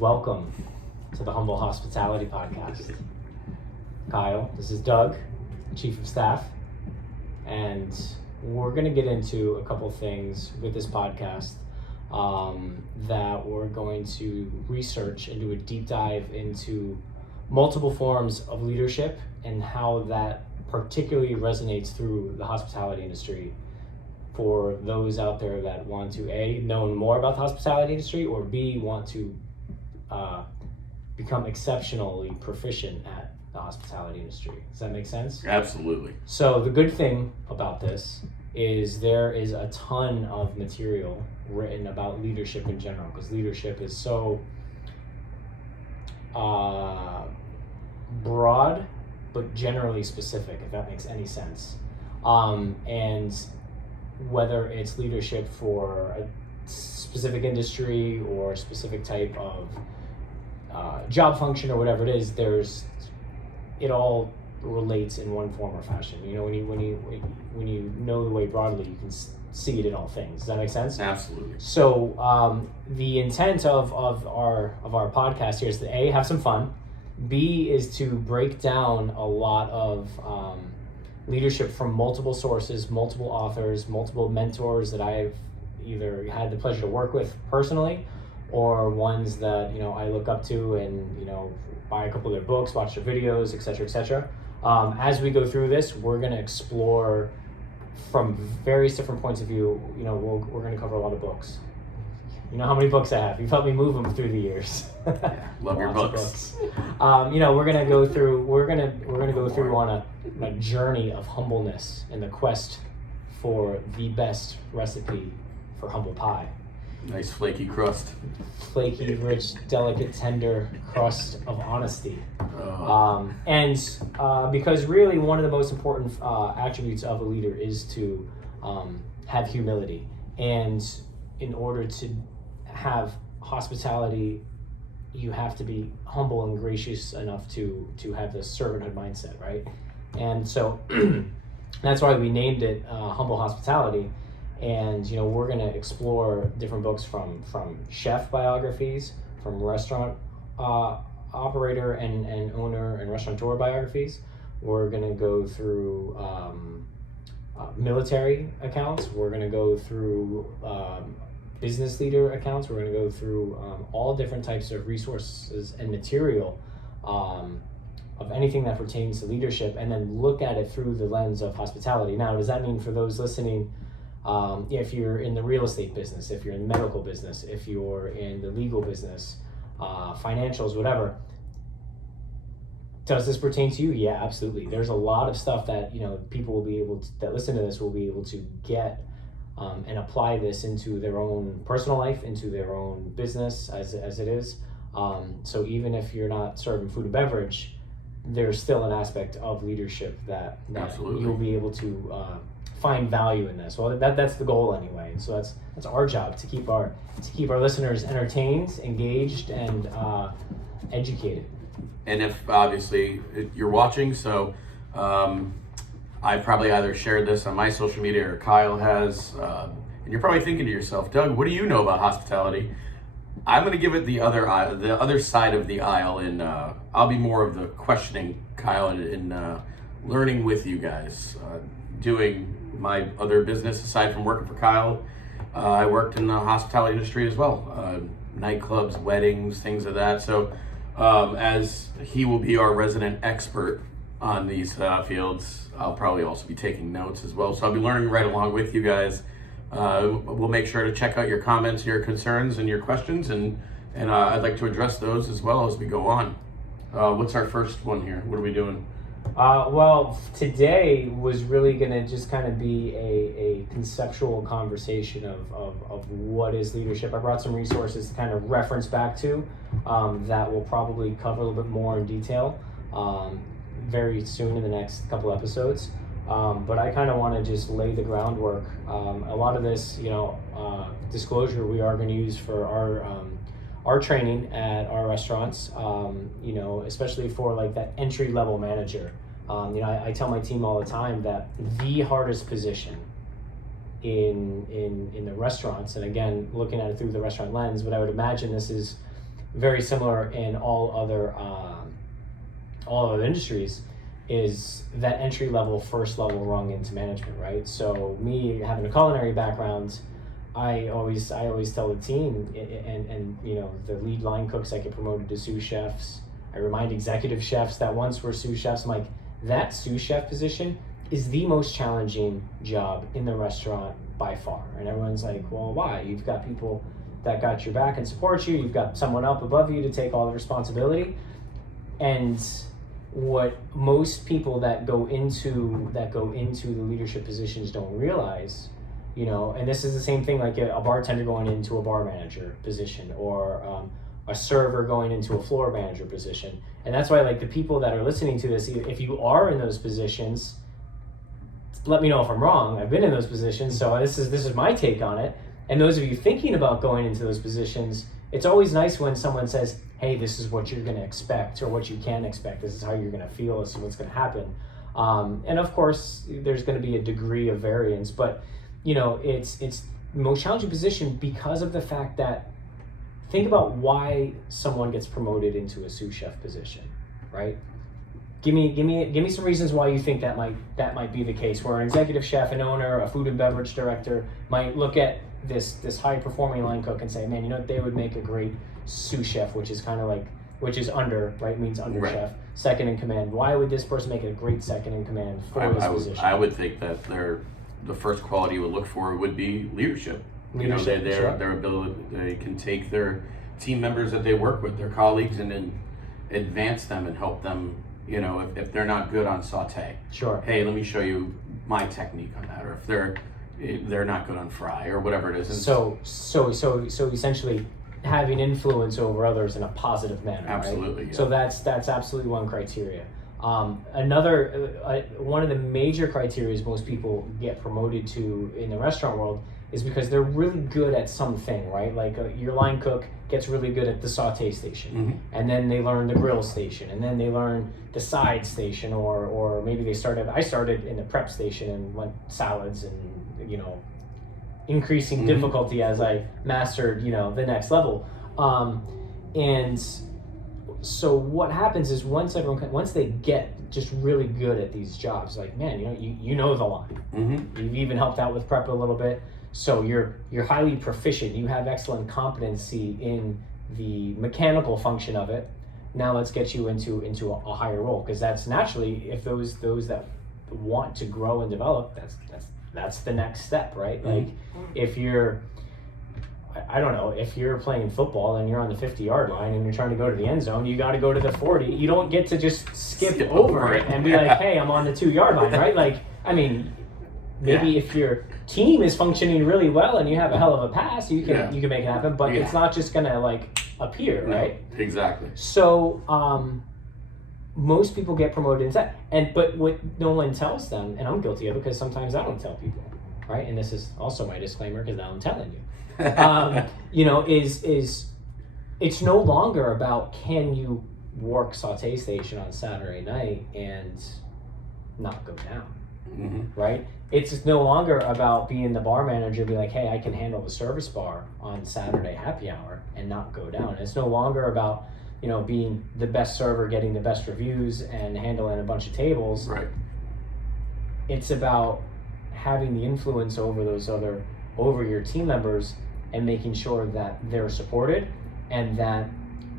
Welcome to the Humble Hospitality Podcast. Kyle, this is Doug, Chief of Staff, and we're going to get into a couple things with this podcast that we're going to research and do a deep dive into multiple forms of leadership and how that particularly resonates through the hospitality industry for those out there that want to A, know more about the hospitality industry, or B, want to become exceptionally proficient at the hospitality industry. Does that make sense? Absolutely. So the good thing about this is there is a ton of material written about leadership in general, because leadership is so broad but generally specific, if that makes any sense. And whether it's leadership for a specific industry or a specific type of job function or whatever it is, it all relates in one form or fashion. You know, when you know the way broadly, you can see it in all things. Does that make sense? Absolutely. So the intent of our podcast here is to A, have some fun. B is to break down a lot of leadership from multiple sources, multiple authors, multiple mentors that I've either had the pleasure to work with personally, or ones that I look up to and buy a couple of their books, watch their videos, etc., etc. As we go through this, we're going to explore from various different points of view. We're going to cover a lot of books. You know how many books I have. You've helped me move them through the years. Yeah, love your books. We're gonna go through on a journey of humbleness in the quest for the best recipe for humble pie. Nice flaky crust. Flaky, rich, delicate, tender crust of honesty. Because really one of the most important attributes of a leader is to have humility. And in order to have hospitality, you have to be humble and gracious enough to have this servanthood mindset, right? And so that's why we named it Humble Hospitality. And we're going to explore different books from chef biographies, from restaurant operator and owner and restaurateur biographies. We're going to go through military accounts. We're going to go through business leader accounts. We're going to go through all different types of resources and material of anything that pertains to leadership, and then look at it through the lens of hospitality. Now, does that mean for those listening, if you're in the real estate business, if you're in the medical business, if you're in the legal business, financials, whatever, does this pertain to you? Yeah, absolutely. There's a lot of stuff that people will be able to, that listen to this will be able to get and apply this into their own personal life, into their own business as it is. So even if you're not serving food and beverage, there's still an aspect of leadership that you'll be able to find value in this. Well, that's the goal anyway. So that's our job, to keep our listeners entertained, engaged, and educated. And if obviously you're watching, so I probably either shared this on my social media or Kyle has, and you're probably thinking to yourself, Doug, what do you know about hospitality? I'm going to give it the other side of the aisle, and I'll be more of the questioning, Kyle, and learning with you guys. Doing my other business aside from working for Kyle, I worked in the hospitality industry as well, nightclubs, weddings, things of that. So as he will be our resident expert on these fields, I'll probably also be taking notes as well. So I'll be learning right along with you guys. We'll make sure to check out your comments, your concerns, and your questions, and I'd like to address those as well as we go on. What's our first one here? What are we doing? Well, today was really going to just kind of be a conceptual conversation of what is leadership. I brought some resources to kind of reference back to that we'll probably cover a little bit more in detail very soon in the next couple episodes. But I kind of want to just lay the groundwork. A lot of this, disclosure, we are going to use for our training at our restaurants. Especially for like that entry level manager. I tell my team all the time that the hardest position in the restaurants, and again, looking at it through the restaurant lens, but I would imagine this is very similar in all other industries, is that entry level, first level rung into management, right? So me having a culinary background, I always tell the team, and the lead line cooks that get promoted to sous chefs, I remind executive chefs that once were sous chefs, I'm like, that sous chef position is the most challenging job in the restaurant by far. And everyone's like, well, why? You've got people that got your back and support you. You've got someone up above you to take all the responsibility. And what most people that go into the leadership positions don't realize, and this is the same thing like a bartender going into a bar manager position, or a server going into a floor manager position. And that's why, like, the people that are listening to this, if you are in those positions, let me know if I'm wrong. I've been in those positions, so this is my take on it. And those of you thinking about going into those positions, it's always nice when someone says, hey, this is what you're going to expect, or what you can expect. This is how you're going to feel. This is what's going to happen. And of course, there's going to be a degree of variance, but it's the most challenging position because of the fact that, think about why someone gets promoted into a sous chef position, right? Give me some reasons why you think that might be the case, where an executive chef, an owner, a food and beverage director might look at this high performing line cook and say, man, they would make a great sous chef, which is under, right? Means under right. chef, second in command. Why would this person make a great second in command for this position? I would think that the first quality you would look for would be leadership. Their ability, they can take their team members that they work with, their colleagues, and then advance them and help them. If they're not good on saute, sure. Hey, let me show you my technique on that. Or if they're not good on fry, or whatever it is. And so essentially, having influence over others in a positive manner. Absolutely. Right? Yeah. So that's absolutely one criteria. Another one of the major criteria most people get promoted to in the restaurant world is because they're really good at something, right? Like your line cook gets really good at the saute station, mm-hmm. and then they learn the grill station, and then they learn the side station, or maybe I started in the prep station and went salads, and increasing mm-hmm. difficulty as I mastered the next level, and so what happens is once they get just really good at these jobs, like, man, you know the line, mm-hmm. you've even helped out with prep a little bit, so you're highly proficient, you have excellent competency in the mechanical function of it. Now let's get you into a higher role, because that's naturally, if those that want to grow and develop, that's the next step, right? Mm-hmm. Like if you're, I don't know, if you're playing football and you're on the 50-yard line and you're trying to go to the end zone, you got to go to the 40. You don't get to just skip over it and be like, hey, I'm on the 2-yard line, right? Like, I mean, maybe if your team is functioning really well and you have a hell of a pass, you can make it happen, but it's not just gonna like appear, right? No, exactly. So most people get promoted into that, but what no one tells them, and I'm guilty of it because sometimes I don't tell people, right? And this is also my disclaimer because now I'm telling you. Is it's no longer about can you work saute station on Saturday night and not go down, mm-hmm. right? It's no longer about being the bar manager, be like, hey, I can handle the service bar on Saturday happy hour and not go down. It's no longer about being the best server, getting the best reviews and handling a bunch of tables. Right. It's about having the influence over your team members and making sure that they're supported and that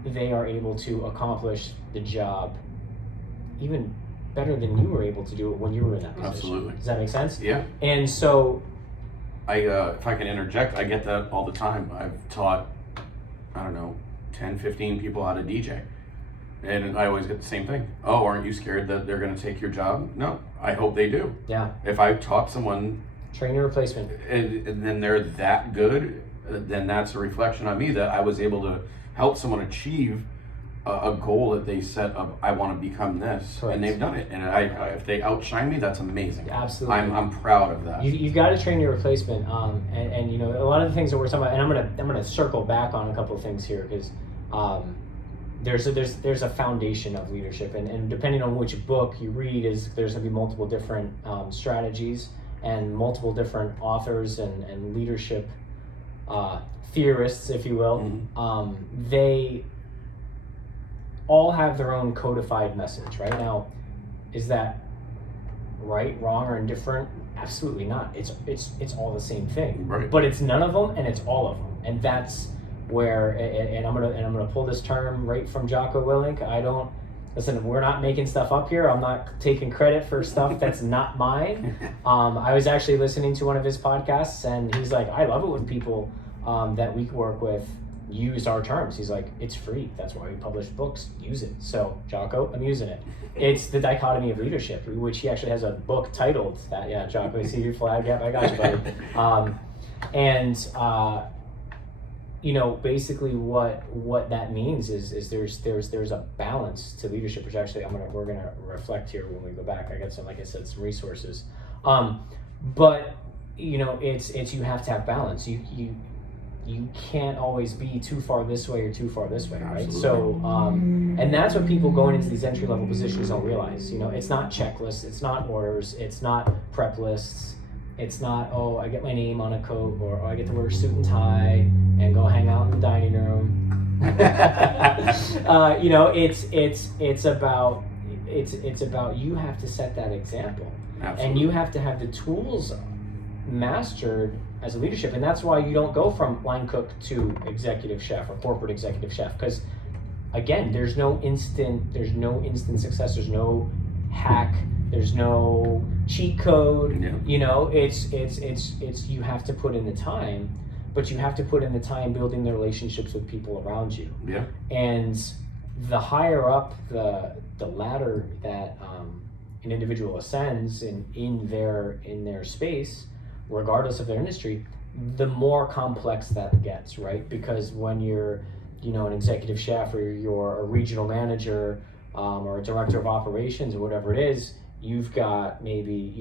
they are able to accomplish the job even better than you were able to do it when you were in that position. Absolutely. Does that make sense? Yeah. And so, if I can interject, I get that all the time. I've taught, 10, 15 people how to DJ. And I always get the same thing. Oh, aren't you scared that they're going to take your job? No, I hope they do. Yeah. If I taught someone... Train your replacement. And then they're that good, then that's a reflection on me that I was able to help someone achieve a goal that they set of, I want to become this. Correct. And they've done it. And if they outshine me, that's amazing. Absolutely. I'm proud of that. You've got to train your replacement. And a lot of the things that we're talking about, and I'm gonna circle back on a couple of things here because there's a foundation of leadership, and depending on which book you read, there's gonna be multiple different strategies and multiple different authors and leadership theorists, if you will. Mm-hmm. They all have their own codified message. Right now, is that right, wrong, or indifferent? Absolutely not. It's all the same thing. Right. But it's none of them, and it's all of them, and that's where. And I'm gonna pull this term right from Jocko Willink. I don't listen. We're not making stuff up here. I'm not taking credit for stuff that's not mine. I was actually listening to one of his podcasts, and he's like, I love it when people that we work with use our terms. He's like, it's free. That's why we publish books. Use it. So, Jocko, I'm using it. It's the dichotomy of leadership, which he actually has a book titled that. Yeah, Jocko, you see your flag? Yep, I got you, buddy. Basically what that means is there's a balance to leadership, which actually we're gonna reflect here when we go back. I got some, like I said, some resources. But it's you have to have balance. You can't always be too far this way or too far this way, right? Absolutely. So, and that's what people going into these entry level positions don't realize. It's not checklists, it's not orders, it's not prep lists, it's not I get my name on a coat, or I get to wear a suit and tie and go hang out in the dining room. It's about you have to set that example. Absolutely. And you have to have the tools mastered as a leadership, and that's why you don't go from line cook to executive chef or corporate executive chef, because again, there's no instant success. There's no hack. There's no cheat code. Yeah. It's you have to put in the time, but you have to put in the time building the relationships with people around you. Yeah. And the higher up the ladder that an individual ascends in their space, regardless of their industry, the more complex that gets, right? Because when you're, an executive chef, or you're a regional manager, or a director of operations, or whatever it is, you've got maybe,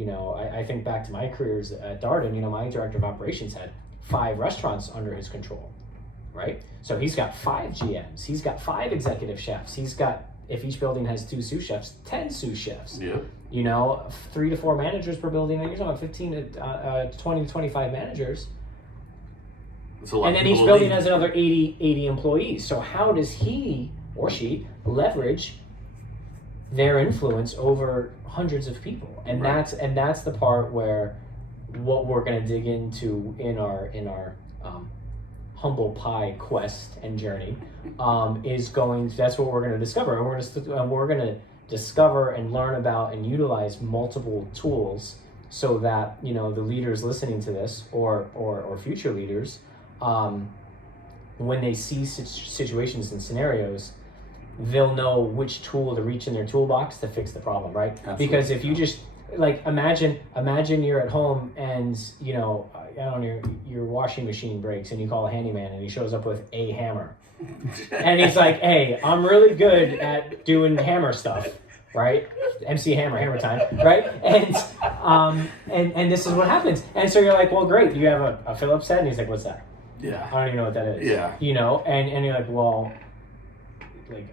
I think back to my careers at Darden, my director of operations had 5 restaurants under his control, right? So he's got 5 GMs, he's got 5 executive chefs, he's got, if each building has 2 sous chefs, 10 sous chefs. Yeah. 3 to 4 managers per building. You're talking about 15 to 20 to 25 managers. That's a lot. And then each building has another 80 employees. So how does he or she leverage their influence over hundreds of people? And Right. that's the part where what we're going to dig into in our humble pie quest and journey that's what we're going to discover. And we're going to discover and learn about and utilize multiple tools, so that the leaders listening to this, or future leaders, when they see situations and scenarios, they'll know which tool to reach in their toolbox to fix the problem, right? Absolutely. Because if you just imagine you're at home and your washing machine breaks, and you call a handyman, and he shows up with a hammer. And he's like, hey, I'm really good at doing hammer stuff, right? MC Hammer time, right? And this is what happens. And so you're like, well, great. Do you have a Phillips head? And he's like, what's that? Yeah. I don't even know what that is. Yeah. And you're like, well,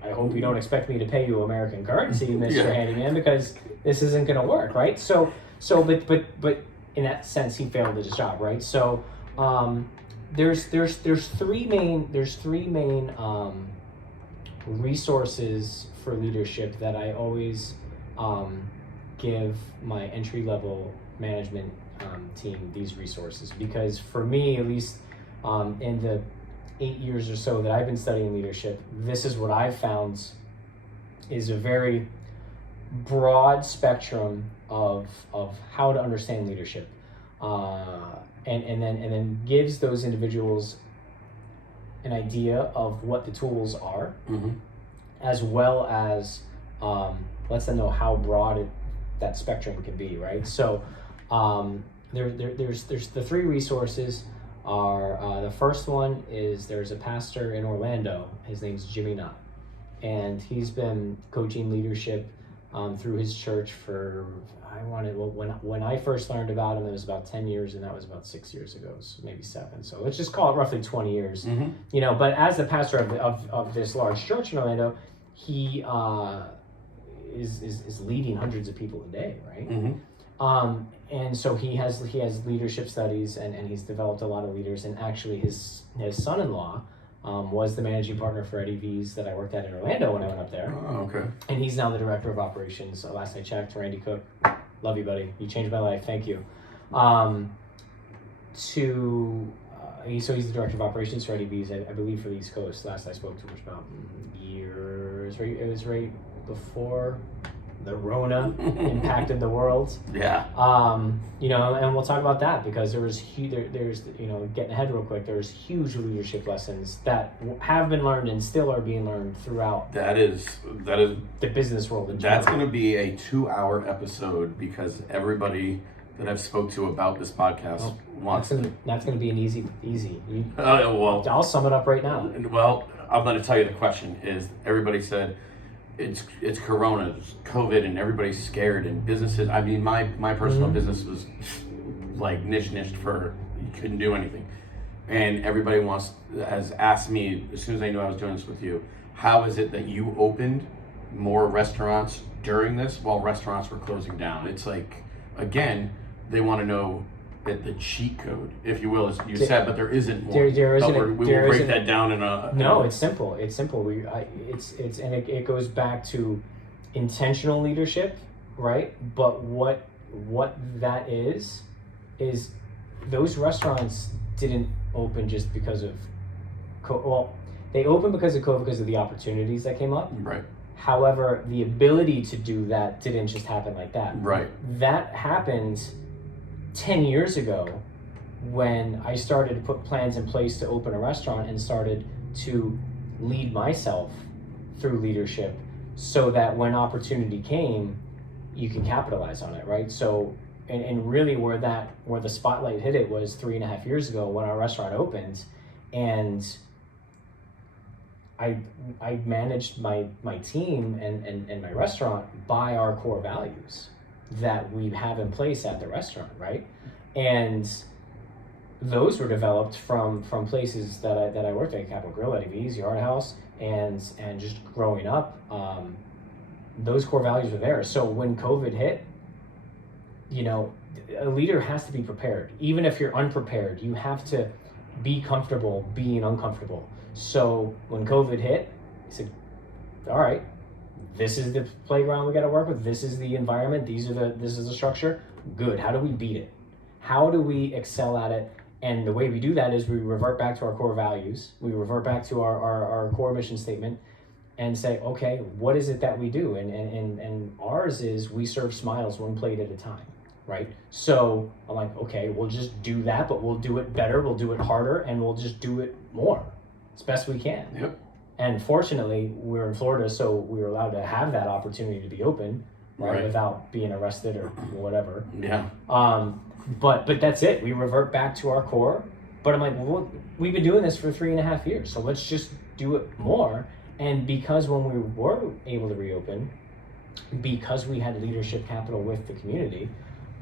I hope you don't expect me to pay you American currency, Mr. Yeah. Handyman, because this isn't going to work, right? But in that sense, he failed at his job, right? So, there's three main resources for leadership that I always give my entry level management team, these resources, because for me, at least, in the 8 years or so that I've been studying leadership, this is what I've found is a very broad spectrum of how to understand leadership, and then gives those individuals an idea of what the tools are, Mm-hmm. as well as lets them know how broad that spectrum can be, right? So there's the 3 resources. The first one is, there's a pastor in Orlando. His name's Jimmy Knott, and he's been coaching leadership through his church for, when I first learned about him, it was about 10 years, and that was about 6 years ago, so maybe 7. So let's just call it roughly 20 years. Mm-hmm. But as the pastor of this large church in Orlando, he is leading hundreds of people a day, right? Mm-hmm. And so he has leadership studies, and he's developed a lot of leaders. And actually, his son-in-law, was the managing partner for Eddie V's that I worked at in Orlando when I went up there. Oh, okay. And he's now the director of operations. So last I checked, Randy Cook, love you, buddy. You changed my life. Thank you. So he's the director of operations for Eddie V's, I believe, for the East Coast. Last I spoke to him was about years. Right, it was right before the Rona impacted the world. Yeah. You know, and we'll talk about that because there's you know, getting ahead real quick. There's huge leadership lessons that have been learned and still are being learned throughout. That is the business world. That's going to be a 2-hour episode because everybody that I've spoke to about this podcast wants. That's going to be an easy. Well, I'll sum it up right now. Well, I'm going to tell you the question is everybody said it's Corona, it's COVID, and everybody's scared and businesses. I mean, my personal business was like niche for you couldn't do anything, and everybody has asked me as soon as they knew I was doing this with you, how is it that you opened more restaurants during this while restaurants were closing down? It's like, again, they want to know that the cheat code, if you will, as you said, but there isn't more. There isn't. We will break that down in a. No, it's simple. It's simple. It goes back to intentional leadership, right? But what that is those restaurants didn't open just because of they opened because of COVID, because of the opportunities that came up. Right. However, the ability to do that didn't just happen like that. Right. That happened 10 years ago when I started to put plans in place to open a restaurant and started to lead myself through leadership so that when opportunity came, you can capitalize on it, right? So, and really where the spotlight hit it was 3.5 years ago when our restaurant opened, and I managed my team and my restaurant by our core values that we have in place at the restaurant, right? And those were developed from places that I worked at, Capital Grill, Eddie V's, Yard House, and just growing up, those core values were there. So when COVID hit, you know, a leader has to be prepared. Even if you're unprepared, you have to be comfortable being uncomfortable. So when COVID hit, I said, all right, this is the playground we got to work with. This is the environment. This is the structure. Good. How do we beat it? How do we excel at it? And the way we do that is we revert back to our core values. We revert back to our core mission statement and say, okay, what is it that we do? And ours is we serve smiles one plate at a time, right? So I'm like, okay, we'll just do that, but we'll do it better. We'll do it harder, and we'll just do it more as best we can. Yep. And fortunately, we're in Florida, so we were allowed to have that opportunity to be open, right? Without being arrested or whatever. Yeah. But that's it. We revert back to our core. But I'm like, well, we've been doing this for 3.5 years, so let's just do it more. And because when we were able to reopen, because we had leadership capital with the community,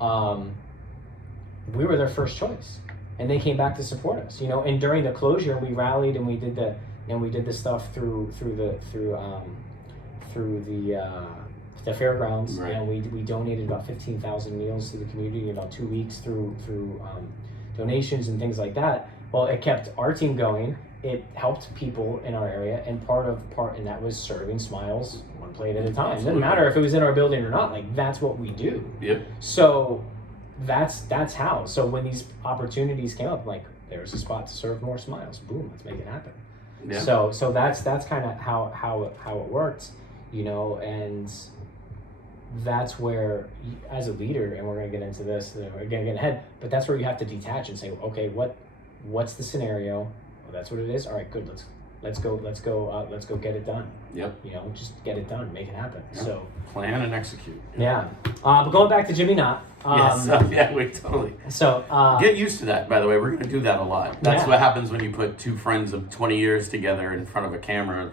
we were their first choice, and they came back to support us. You know, and during the closure, we rallied and we did the stuff through the fairgrounds, right. And we donated about 15,000 meals to the community in about 2 weeks through donations and things like that. Well, it kept our team going. It helped people in our area, and and that was serving smiles one plate at a time. It doesn't matter if it was in our building or not. Like, that's what we do. Yep. So that's how. So when these opportunities came up, like, there's a spot to serve more smiles. Boom, let's make it happen. Yeah. So that's kind of how it worked, you know, and that's where, as a leader, and we're gonna get into this, we're gonna get ahead, but that's where you have to detach and say, okay, what's the scenario? Well, that's what it is. All right, good. Let's go get it done. Yep. You know, just get it done, make it happen. Yep. So plan and execute. Yeah. But going back to Jimmy Knott. Yes. Yeah. Wait. Totally. So get used to that. By the way, we're gonna do that a lot. That's what happens when you put two friends of 20 years together in front of a camera.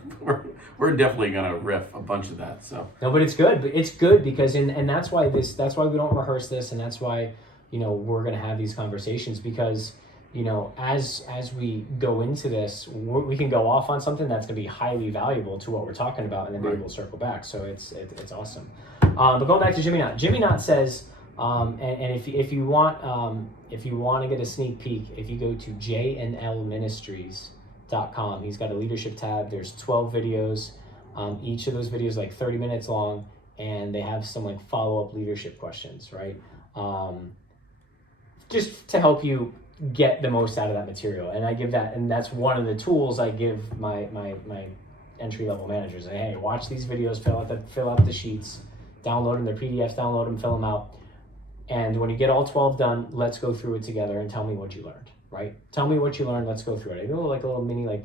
We're definitely gonna riff a bunch of that. So. No, but it's good. But it's good because and that's why we don't rehearse this, and that's why, you know, we're gonna have these conversations, because, you know, as we go into this, we can go off on something that's going to be highly valuable to what we're talking about, and then maybe we'll circle back. So it's awesome. But going back to Jimmy Knott says, and if you want to get a sneak peek, if you go to JNL Ministries leadership.com. He's got a leadership tab. There's 12 videos. Each of those videos like 30 minutes long, and they have some like follow-up leadership questions, right? Just to help you get the most out of that material. And I give that, and that's one of the tools I give my entry-level managers. Hey, watch these videos, fill out the sheets, download them, they're PDFs, download them, fill them out. And when you get all 12 done, let's go through it together and tell me what you learned, right? Tell me what you learned, let's go through it. I do like a little mini, like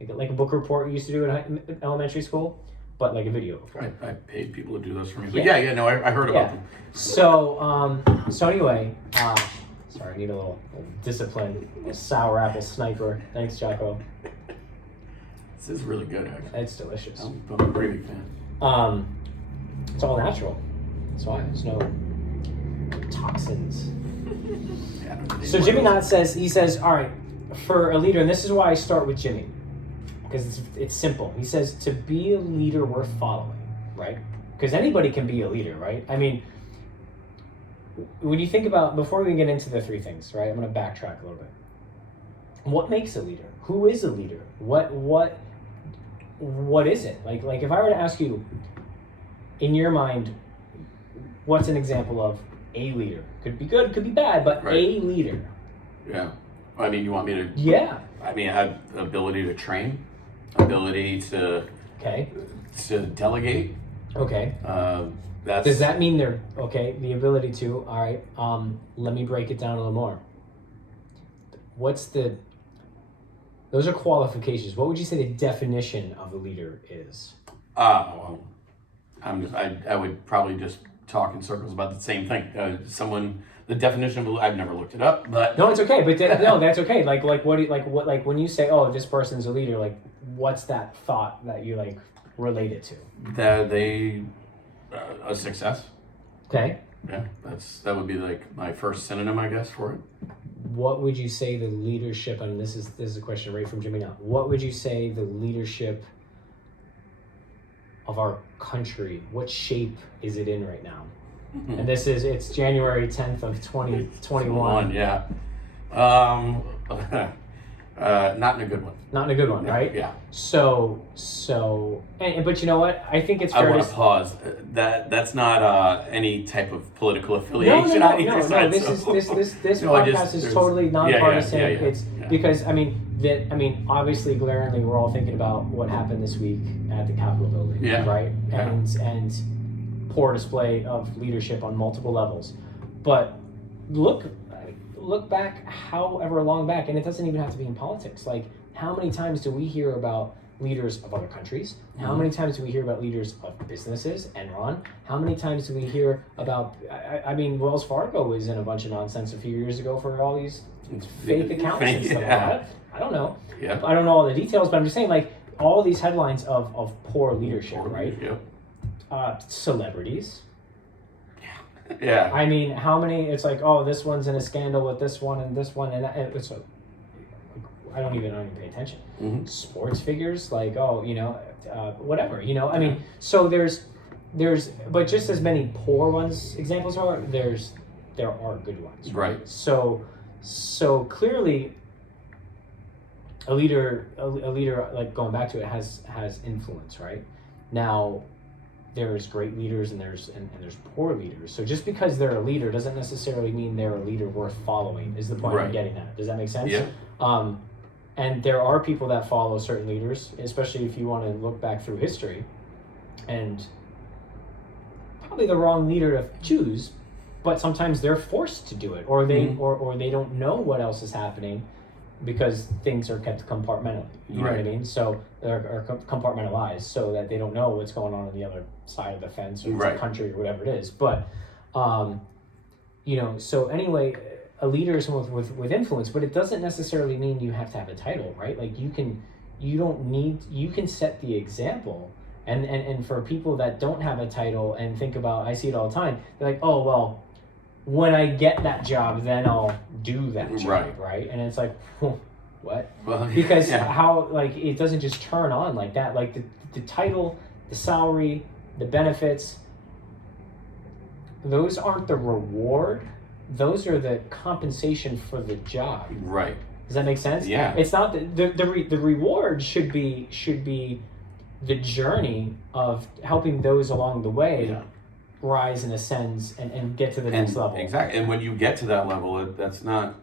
a book report you used to do in elementary school, but like a video. Right, I paid people to do those for me. But no, I heard about them. So, so anyway, sorry, I need a little discipline. A sour apple sniper. Thanks, Jocko. This is really good, actually. It's delicious. I'm a pretty big fan. It's all natural. That's why there's no toxins. So Jimmy Knott says, all right, for a leader, and this is why I start with Jimmy, because it's simple. He says, to be a leader worth following, right? Because anybody can be a leader, right? I mean, when you think about, before we get into the three things, right? I'm going to backtrack a little bit. What makes a leader? Who is a leader? What is it? Like if I were to ask you, in your mind, what's an example of a leader? Could be good, could be bad, but right. A leader. Yeah. I mean, you want me to? Yeah. I mean, I have the ability to train, ability to delegate. Okay. That's. Does that mean they're okay? The ability to. All right. Let me break it down a little more. Those are qualifications. What would you say the definition of a leader is? Well, I would probably just talk in circles about the same thing. The definition of I've never looked it up, but no, it's okay. But no, that's okay. Like when you say, oh, this person's a leader, like what's that thought that you like relate it to? That they a success. Okay. Yeah, that would be like my first synonym, I guess, for it. What would you say the leadership? And this is a question right from Jimmy now. What would you say the leadership of our country? What shape is it in right now? Mm-hmm. And it's January 10th of 2021. Yeah. Not in a good one. Not in a good one, no, right? Yeah. So, but you know what? I think it's fair I want to pause. That's not any type of political affiliation. No. This podcast is totally nonpartisan. It's because obviously, glaringly, we're all thinking about what happened this week at the Capitol building, right? And poor display of leadership on multiple levels. But look back however long back, and it doesn't even have to be in politics. Like, how many times do we hear about leaders of other countries? How many times do we hear about leaders of businesses, Enron? How many times do we hear about, Wells Fargo was in a bunch of nonsense a few years ago for all these fake accounts and stuff like that. I don't know. Yeah. I don't know all the details, but I'm just saying, like, all these headlines of poor leadership, right? Yeah. Celebrities. Yeah. I mean, how many? It's like, oh, this one's in a scandal with this one and this one, and it's I don't even pay attention. Mm-hmm. Sports figures, like, oh, whatever, I mean, so there's, but just as many poor ones examples there are good ones, right? So clearly, a leader, like going back to it, has influence, right? Now, there's great leaders and there's poor leaders. So just because they're a leader doesn't necessarily mean they're a leader worth following, is the point I'm getting at. Does that make sense? Yeah. And there are people that follow certain leaders, especially if you want to look back through history, and probably the wrong leader to choose, but sometimes they're forced to do it, or they or they don't know what else is happening because things are kept compartmentalized. You know what I mean? So they're compartmentalized so that they don't know what's going on the other side of the fence or the country or whatever it is. But so anyway, a leader is someone with influence, but it doesn't necessarily mean you have to have a title, right? Like you can set the example. And for people that don't have a title and think about, I see it all the time, they're like, oh, well, when I get that job, then I'll do that job, right? And it's like, what? Well, because how, like, it doesn't just turn on like that. Like the title, the salary, the benefits, those aren't the reward. Those are the compensation for the job. Right. Does that make sense? Yeah. It's not the reward should be the journey of helping those along the way rise and ascend and get to the next level. Exactly. And when you get to that level, that's not,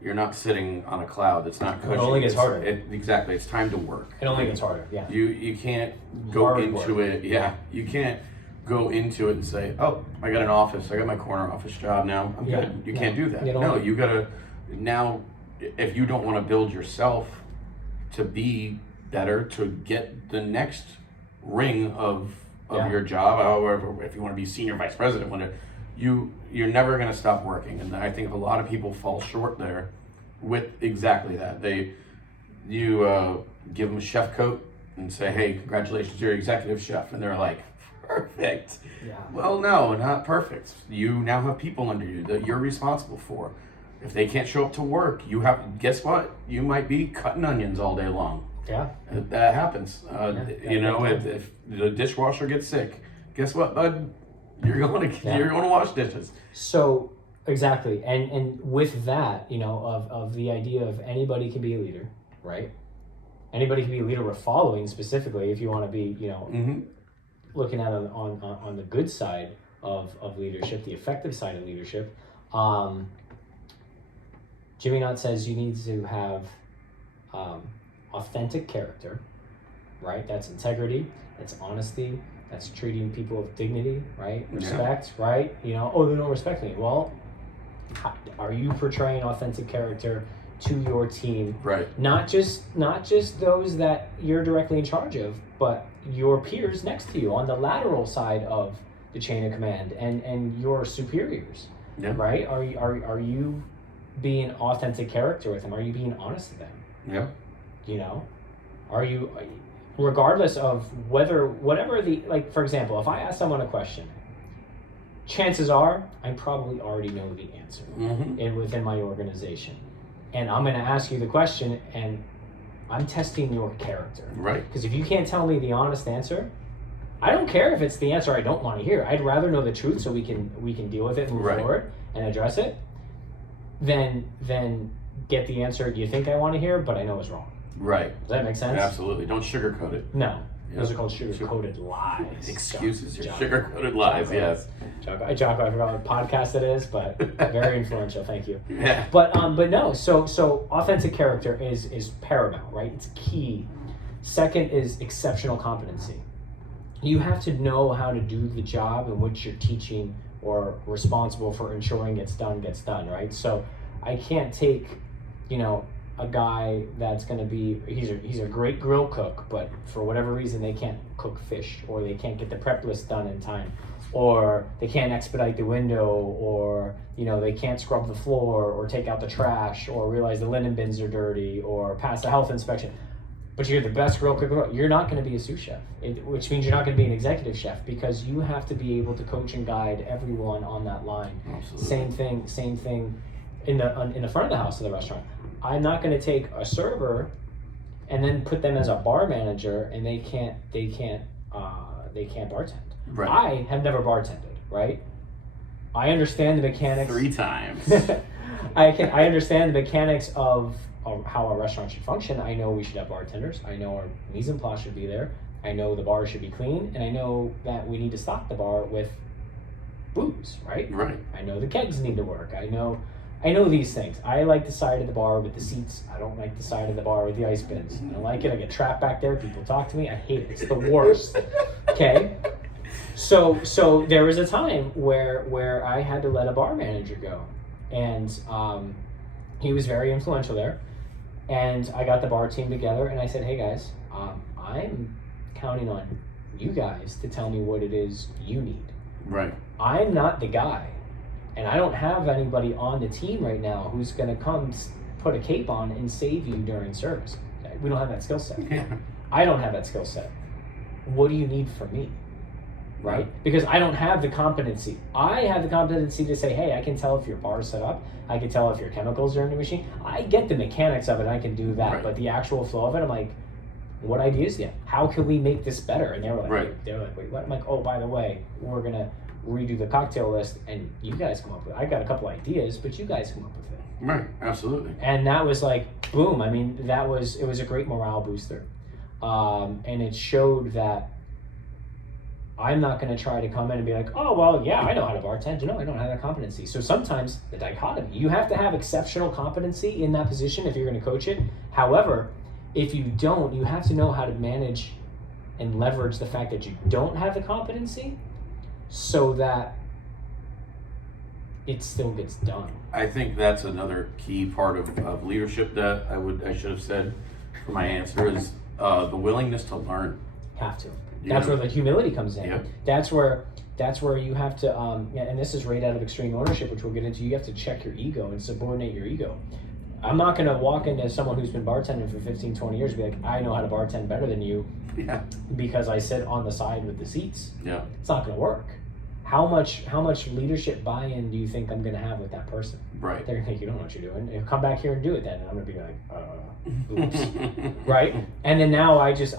you're not sitting on a cloud. It's not cushy. It only gets harder. Exactly. It's time to work. It only gets harder. Yeah. You can't go into it. Yeah. You can't go into it and say, oh, I got an office. I got my corner office job now. I'm good. You can't do that. No, you gotta now. If you don't want to build yourself to be better, to get the next ring of your job, however, if you want to be senior vice president, you're never going to stop working. And I think a lot of people fall short there with exactly that. You give them a chef coat and say, hey, congratulations, you're executive chef. And they're like, perfect. Yeah. Well, no, not perfect. You now have people under you that you're responsible for. If they can't show up to work, guess what? You might be cutting onions all day long. Yeah. That happens. If the dishwasher gets sick, guess what, bud? You're going to wash dishes. So exactly. And with that, of the idea of anybody can be a leader, right? Anybody can be a leader with following specifically if you want to be, looking at it on the good side of leadership, the effective side of leadership. Jimmy Knott says you need to have authentic character, right? That's integrity, that's honesty, that's treating people with dignity, right? Respect, right? They don't respect me. Well, are you portraying authentic character to your team? Right. Not just those that you're directly in charge of, but your peers next to you on the lateral side of the chain of command and your superiors, right? Are you being authentic character with them? Are you being honest with them? Yeah. Are you, regardless of whatever for example, if I ask someone a question, chances are I probably already know the answer within my organization. And I'm going to ask you the question and I'm testing your character. Right. Because if you can't tell me the honest answer, I don't care if it's the answer I don't want to hear. I'd rather know the truth so we can deal with it and move forward and address it than get the answer you think I want to hear, but I know is wrong. Right. Does that make sense? Absolutely. Don't sugarcoat it. No. Those are called sugar-coated lies. Excuses. Your sugar-coated lies, yes. I forgot what podcast it is, but very influential. Thank you. Yeah. But no. So authentic character is paramount, right? It's key. Second is exceptional competency. You have to know how to do the job in which you're teaching or responsible for ensuring gets done, right? So I can't take, a guy that's going to be, he's a great grill cook, but for whatever reason they can't cook fish, or they can't get the prep list done in time, or they can't expedite the window, or they can't scrub the floor or take out the trash or realize the linen bins are dirty or pass the health inspection. But you're the best grill cook, you're not going to be a sous chef, which means you're not going to be an executive chef, because you have to be able to coach and guide everyone on that line. Absolutely. Same thing in the front of the house of the restaurant. I'm not going to take a server and then put them as a bar manager and they can't bartend. Right. I have never bartended, right? I understand the mechanics. 3 times. I understand the mechanics of how a restaurant should function. I know we should have bartenders. I know our mise en place should be there. I know the bar should be clean, and I know that we need to stock the bar with booze, right? Right. I know the kegs need to work. I know these things. I like the side of the bar with the seats. I don't like the side of the bar with the ice bins. I don't like it. I get trapped back there. People talk to me. I hate it. It's the worst. Okay? So there was a time where I had to let a bar manager go. And he was very influential there. And I got the bar team together and I said, hey guys, I'm counting on you guys to tell me what it is you need. Right. I'm not the guy. And I don't have anybody on the team right now who's going to come put a cape on and save you during service. We don't have that skill set. Yeah. I don't have that skill set. What do you need from me? Right? Because I don't have the competency. I have the competency to say, hey, I can tell if your bar is set up. I can tell if your chemicals are in the machine. I get the mechanics of it. I can do that. Right. But the actual flow of it, I'm like, what ideas do you have? How can we make this better? And they were like, wait, what? I'm like, oh, by the way, we're going to redo the cocktail list and you guys come up with it. I got a couple ideas, but you guys come up with it. Right, absolutely. And that was like, boom. I mean, it was a great morale booster. And it showed that I'm not going to try to come in and be like, oh, well, yeah, I know how to bartend. No, I don't have that competency. So sometimes the dichotomy, you have to have exceptional competency in that position if you're going to coach it. However, if you don't, you have to know how to manage and leverage the fact that you don't have the competency so that it still gets done. I think that's another key part of leadership that I should have said for my answer is the willingness to learn. Have to. That's where the humility comes in. Yep. That's where you have to, and this is right out of extreme ownership, which we'll get into. You have to check your ego and subordinate your ego. I'm not going to walk into someone who's been bartending for 15, 20 years and be like, I know how to bartend better than you because I sit on the side with the seats. Yeah. It's not going to work. How much leadership buy-in do you think I'm going to have with that person? Right. They're going to think, you don't know what you're doing. And come back here and do it then. And I'm going to be like, oops. Right? And then now I just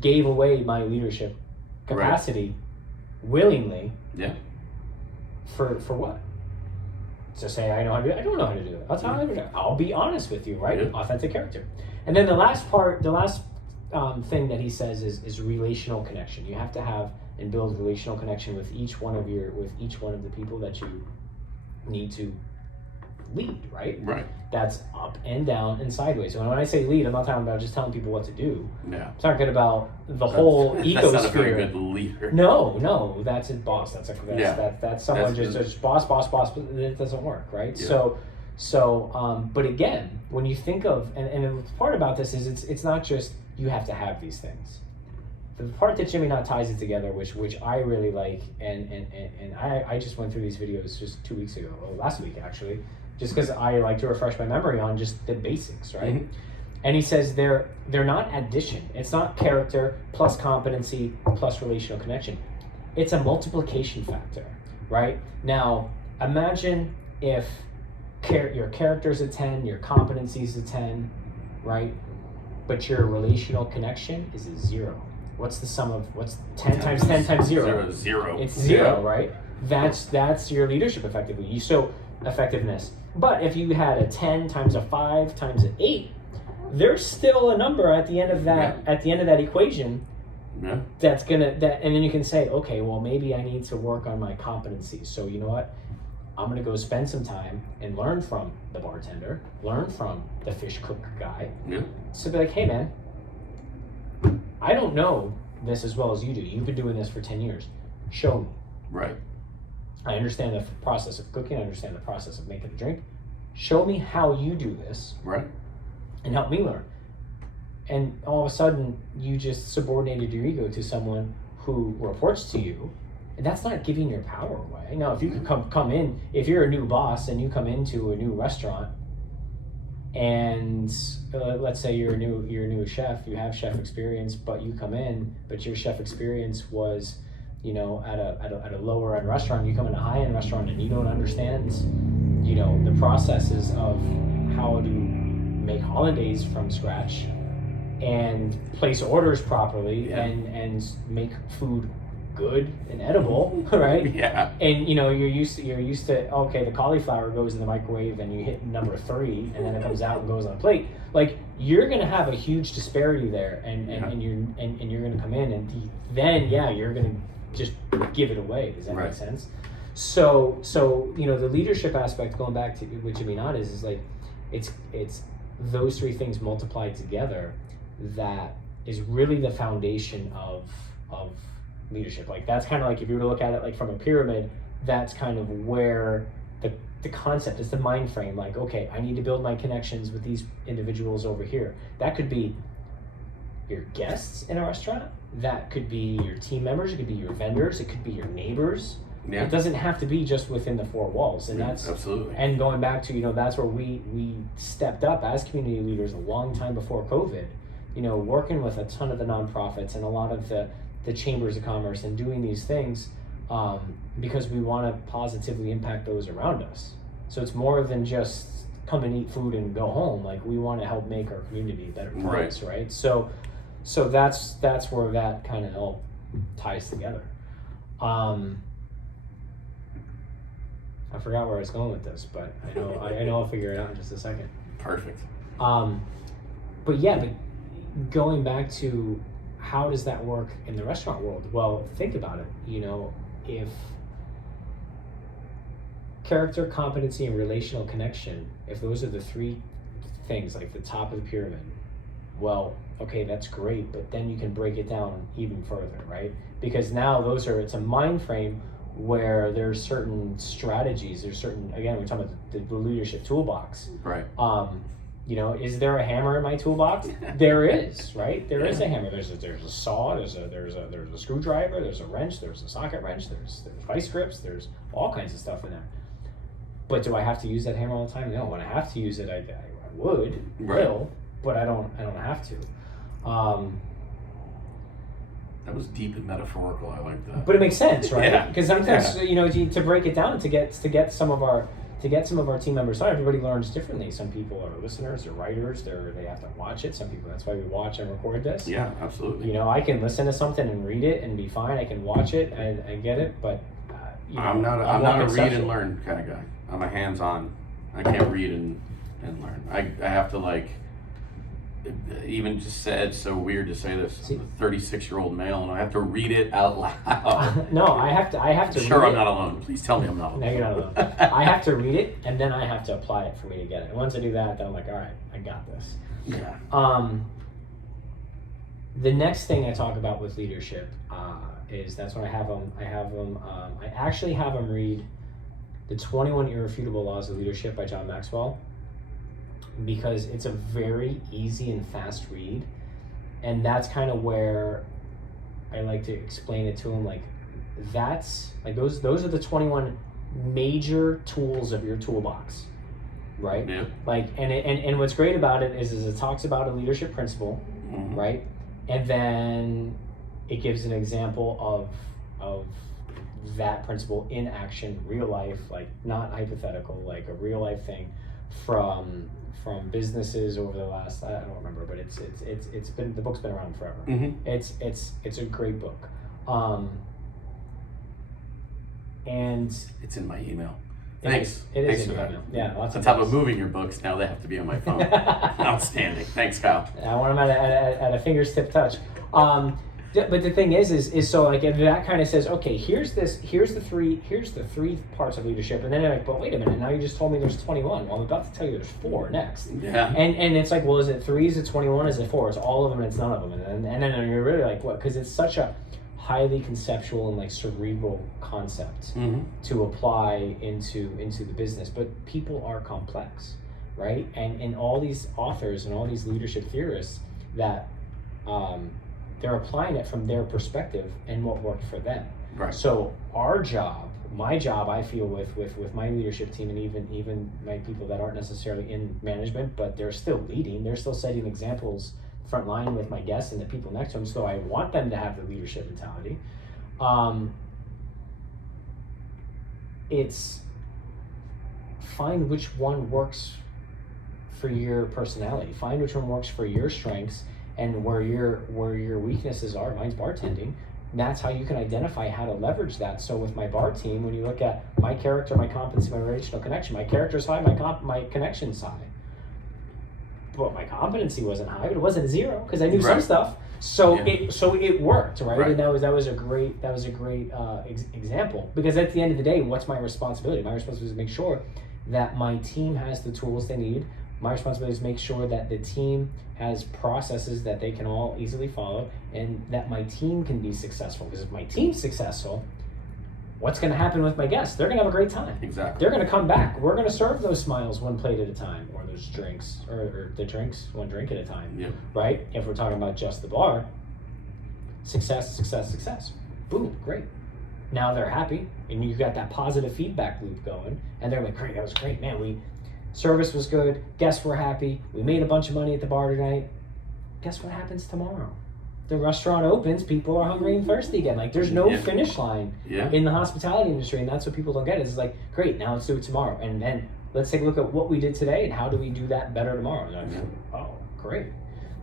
gave away my leadership capacity willingly. Yeah. For what? To say I know how to do it. I don't know how to do it. That's how I do it. I'll be honest with you, right? Yeah. Authentic character. And then the last thing that he says is relational connection. You have to have and build relational connection with each one of the people that you need to lead, right? Right. That's up and down and sideways. So when I say lead, I'm not talking about just telling people what to do. Yeah. I'm talking about the whole ecosphere. That's not a very good leader. No, that's a boss. That's someone just boss. It doesn't work, right? Yeah. So, but again, when you think of and the part about this is it's not just you have to have these things. The part that Jimmy Knott ties it together, which I really like, and I just went through these videos just 2 weeks ago, last week actually, just because I like to refresh my memory on just the basics, right? Mm-hmm. And he says they're not addition. It's not character plus competency plus relational connection. It's a multiplication factor, right? Now, imagine if your character's a 10, your competency's a 10, right? But your relational connection is a 0. What's the sum of, what's 10 times 10 times 0? Zero. It's 0, right? That's your leadership effectiveness. But if you had a 10 times a 5 times an 8, there's still a number at the end of that equation. Yeah. And then you can say, okay, well maybe I need to work on my competencies. So you know what? I'm gonna go spend some time and learn from the bartender, learn from the fish cook guy. Yeah. So be like, hey man, I don't know this as well as you do. You've been doing this for 10 years. Show me. Right. I understand the process of cooking. I understand the process of making a drink. Show me how you do this. Right. And help me learn. And all of a sudden, you just subordinated your ego to someone who reports to you. And that's not giving your power away. Now, if you could come in, if you're a new boss and you come into a new restaurant, and let's say you're a new chef, you have chef experience, but you come in, but your chef experience was, at a lower end restaurant. You come in a high end restaurant and you don't understand, the processes of how to make hollandaise from scratch, and place orders properly, and make food good and edible, right? Yeah. And you're used to okay, the cauliflower goes in the microwave and you hit number 3 and then it comes out and goes on a plate. Like, you're gonna have a huge disparity there, and you're gonna come in and then you're gonna just give it away. Does that make sense? So the leadership aspect, going back to what Jimmy Knott is like, it's those 3 things multiplied together that is really the foundation of leadership. Like, that's kind of like, if you were to look at it like from a pyramid, that's kind of where the concept is, the mind frame. Like, okay, I need to build my connections with these individuals over here. That could be your guests in a restaurant, that could be your team members, it could be your vendors, it could be your neighbors. Yeah. It doesn't have to be just within the 4 walls. And that's absolutely. And going back to, that's where we stepped up as community leaders a long time before COVID, working with a ton of the nonprofits and a lot of the chambers of commerce, and doing these things because we want to positively impact those around us. So it's more than just come and eat food and go home. Like, we want to help make our community a better place, right? So that's where that kind of all ties together. I I forgot where I was going with this, but I know I'll figure it out in just a second. Perfect. But going back to how does that work in the restaurant world? Well, think about it. If character, competency, and relational connection, if those are the three things, like the top of the pyramid, well, okay, that's great, but then you can break it down even further, right? Because now it's a mind frame where there's certain strategies, again, we're talking about the leadership toolbox. Right. Is there a hammer in my toolbox? There is, right? There is a hammer. There's a saw, there's a screwdriver, there's a wrench, there's a socket wrench, there's vice grips, there's all kinds of stuff in there. But do I have to use that hammer all the time? No. When I have to use it, I will, but I don't have to. That was deep and metaphorical. I like that. But it makes sense, right? Yeah. Because sometimes to break it down, to get some of our team members on, everybody learns differently. Some people are listeners, they're writers, they have to watch it. Some people, that's why we watch and record this. Yeah, absolutely. I can listen to something and read it and be fine. I can watch it and I get it, but I'm not a read and learn kind of guy. I'm a hands-on. I can't read and learn. I have to even just said so weird to say this. I'm a 36-year-old male, and I have to read it out loud. No, I have to. Sure, read I'm not alone. Please tell me I'm not alone. No, you're not alone. I have to read it, and then I have to apply it for me to get it. And once I do that, then I'm like, all right, I got this. Yeah. The next thing I talk about with leadership is that's when I have them. I actually have them read the 21 Irrefutable Laws of Leadership by John Maxwell, because it's a very easy and fast read, and that's kind of where I like to explain it to them. Those are the 21 major tools of your toolbox, right? Yeah. And what's great about it is it talks about a leadership principle, mm-hmm. right? And then it gives an example of that principle in action, real life, not hypothetical, a real life thing from businesses over the last, I don't remember, but it's been, the book's been around forever. Mm-hmm. It's a great book. And it's in my email. It Thanks. is Thanks in for your that. email. Yeah, lots On of top books. of moving your books, now they have to be on my phone. Outstanding. Thanks, Kyle. I want them at a finger's tip touch. But the thing is so if that kind of says, okay, here's the three parts of leadership, and then you're like, but wait a minute, now you just told me there's 21. Well, I'm about to tell you there's 4 next. Yeah. And it's like, well, is it 3? Is it 21? Is it 4? It's all of them and it's none of them. And then you're really like, what? Because it's such a highly conceptual and cerebral concept mm-hmm. to apply into the business. But people are complex, right? And all these authors and all these leadership theorists that they're applying it from their perspective and what worked for them. Right. So my job, I feel with my leadership team, and even my people that aren't necessarily in management, but they're still leading, they're still setting examples front line with my guests and the people next to them. So I want them to have the leadership mentality. It's find which one works for your personality. Find which one works for your strengths and where your weaknesses are. Mine's bartending. That's how you can identify how to leverage that. So with my bar team, when you look at my character, my competency, my relational connection, my character's high, my connection's high. But my competency wasn't high, but it wasn't 0 because I knew some stuff. So it worked, right? And that was a great example, because at the end of the day, what's my responsibility? My responsibility is to make sure that my team has the tools they need. My responsibility is to make sure that the team has processes that they can all easily follow, and that my team can be successful. Because if my team's successful, what's going to happen with my guests? They're going to have a great time. Exactly. They're going to come back. We're going to serve those smiles one plate at a time, or those drinks, or the drinks one drink at a time. Yep. Right? If we're talking about just the bar, success. Boom, great. Now they're happy, and you've got that positive feedback loop going, and they're like, great, that was great, man. Service was good, guests were happy, we made a bunch of money at the bar tonight. Guess what happens tomorrow? The restaurant opens, people are hungry and thirsty again. There's no finish line in the hospitality industry, and that's what people don't get. It's like, great, now let's do it tomorrow. And then let's take a look at what we did today and how do we do that better tomorrow. And I'm like, oh, great.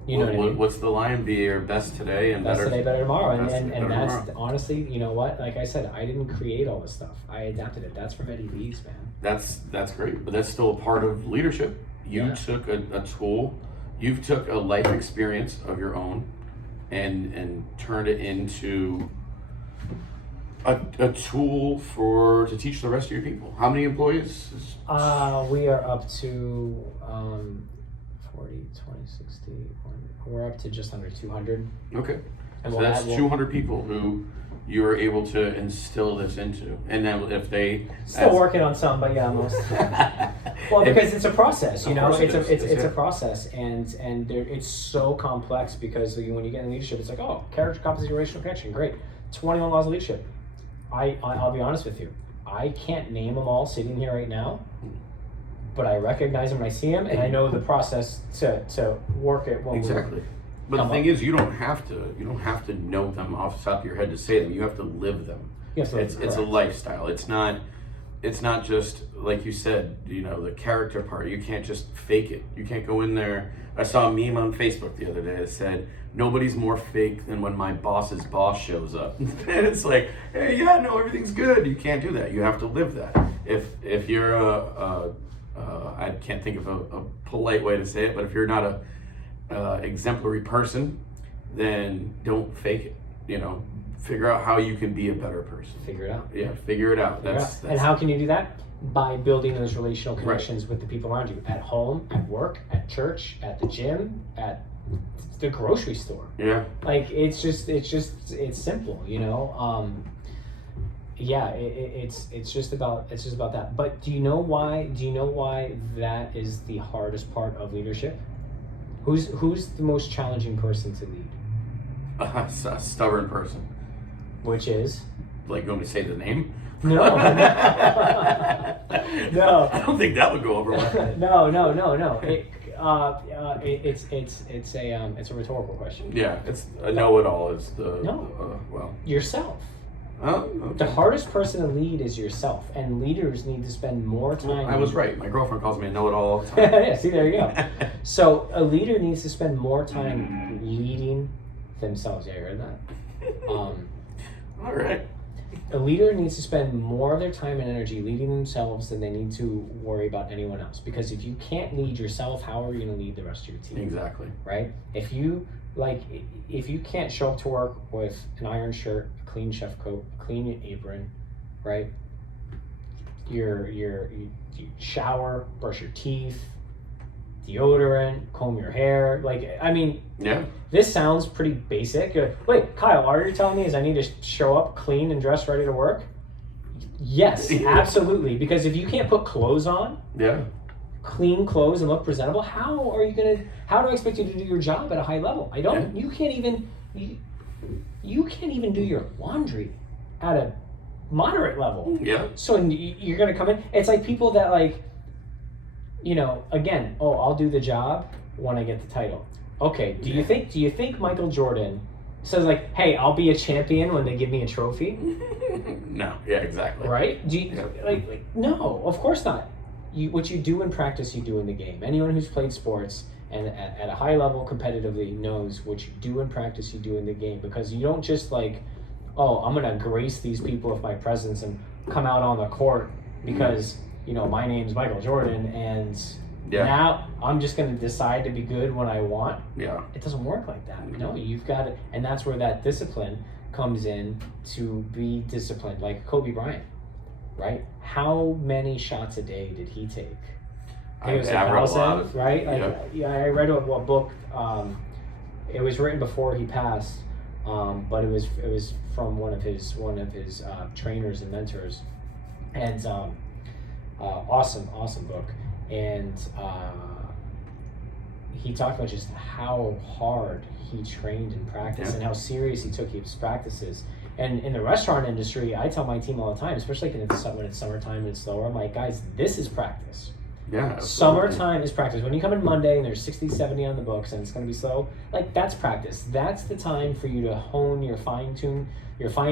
You know what I mean? What's the line? Be your best today and Best better today, better tomorrow. best And today, better that's tomorrow. honestly, you know what? Like I said, I didn't create all this stuff. I adapted it. That's from Eddie Lee's, man. That's great, but that's still a part of leadership. You took a tool, you took a life experience of your own, and turned it into a tool to teach the rest of your people. How many employees? We are up to 40, 20, 60. We're up to just under 200. Okay, And so we'll that's 200 people who you were able to instill this into, and then if they still working on some, but yeah, most. Well, because it's a process, you know, it's a process, and it's so complex because when you get in leadership, it's like, oh, character, competency, relational connection, great. 21 laws of leadership. I'll be honest with you, I can't name them all sitting here right now, but I recognize them when I see them, and I know the process to work it. Exactly. But the thing is, you don't have to know them off the top of your head to say them. You have to live them. It's a lifestyle. It's not just like you said, you know, the character part. You can't just fake it. You can't go in there. I saw a meme on Facebook the other day that said, "Nobody's more fake than when my boss's boss shows up." And it's like, hey, yeah, no, everything's good. You can't do that. You have to live that. If you're I can't think of a polite way to say it, but if you're not a exemplary person, then don't fake it. You know, figure out how you can be a better person. Figure it out. Yeah, figure it out. And how can you do that? By building those relational connections with the people around you, at home, at work, at church, at the gym, at the grocery store. Yeah. Like it's simple, you know. It's just about that. But do you know why that is the hardest part of leadership? Who's the most challenging person to lead? A stubborn person. Which is? Like, you want me to say the name? No. No. I don't think that would go over well. No. It's a rhetorical question. Yeah, it's a know-it-all. Is the yourself. Oh, okay. The hardest person to lead is yourself, and leaders need to spend more time. I was right. My girlfriend calls me a know-it-all all the time. Yeah, see, there you go. So a leader needs to spend more time leading themselves. Yeah, you heard that? All right. A leader needs to spend more of their time and energy leading themselves than they need to worry about anyone else. Because if you can't lead yourself, how are you going to lead the rest of your team? Exactly. Right? If you can't show up to work with an iron shirt, a clean chef coat, a clean apron, right? You shower, brush your teeth, deodorant, comb your hair. Like, I mean, yeah. This sounds pretty basic. You're like, wait, Kyle, all you're telling me is I need to show up clean and dressed, ready to work? Yes, absolutely. Because if you can't put clothes on, clean clothes and look presentable, how do I expect you to do your job at a high level? I don't. You can't even do your laundry at a moderate level. Yeah. So you're gonna come in. It's like people that again, I'll do the job when I get the title. Okay, do you think Michael Jordan says like, hey, I'll be a champion when they give me a trophy? No, yeah, exactly. Right? Do you, like no, of course not. What you do in practice, you do in the game. Anyone who's played sports and at a high level competitively knows what you do in practice, you do in the game. Because you don't just like, I'm gonna grace these people with my presence and come out on the court because my name's Michael Jordan and now I'm just going to decide to be good when I want. Yeah. It doesn't work like that. No, you've got to, and that's where that discipline comes in, to be disciplined. Like Kobe Bryant, right? How many shots a day did he take? It was 1,000, right? I read a book. It was written before he passed, but it was from one of his trainers and mentors, and awesome book. And he talked about just how hard he trained in practice and how serious he took his practices. And in the restaurant industry, I tell my team all the time, especially when it's summertime and it's slower, I'm like, guys, this is practice. Yeah. Summertime is practice. When you come in Monday and there's 60, 70 on the books and it's going to be slow, like that's practice. That's the time for you to hone your fine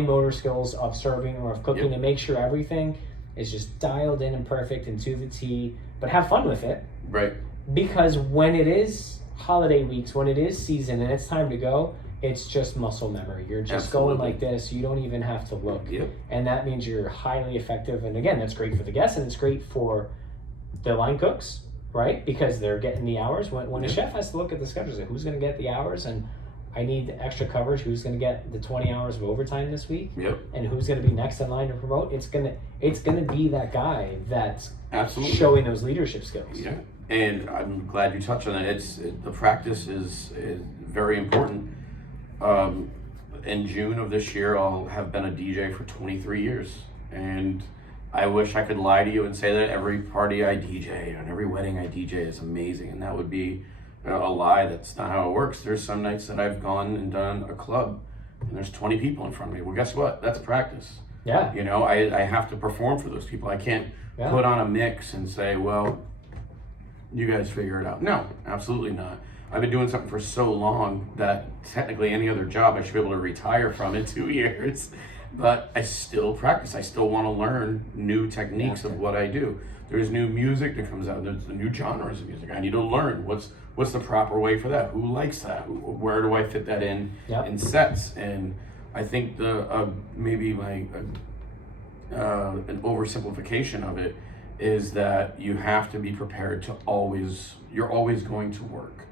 motor skills of serving or of cooking and make sure everything is just dialed in and perfect and to the T, but have fun with it. Right. Because when it is holiday weeks, when it is season and it's time to go, it's just muscle memory. You're just Absolutely. going like this. You don't even have to look. Yep. And that means you're highly effective. And again, that's great for the guests and it's great for the line cooks, right? Because they're getting the hours. When a chef has to look at the schedule, say, who's going to get the hours? And I need the extra coverage. Who's going to get the 20 hours of overtime this week? Yep. And who's going to be next in line to promote? It's gonna be that guy that's Absolutely showing those leadership skills. Yeah, and I'm glad you touched on it. The practice is very important. In June of this year, I'll have been a DJ for 23 years, and I wish I could lie to you and say that every party I DJ and every wedding I DJ is amazing, and that would be a lie. That's not how it works. There's some nights that I've gone and done a club, and there's 20 people in front of me. Well, guess what? That's practice. Yeah. You know, I have to perform for those people. I can't put on a mix and say, well, you guys figure it out. No, absolutely not. I've been doing something for so long that technically any other job I should be able to retire from in 2 years. But I still practice. I still want to learn new techniques of what I do. There's new music that comes out. There's new genres of music. I need to learn what's the proper way for that. Who likes that? Where do I fit that in sets? And I think maybe like an oversimplification of it is that you have to be prepared to you're always going to work.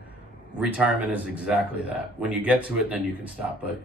Retirement is exactly that. When you get to it, then you can stop. But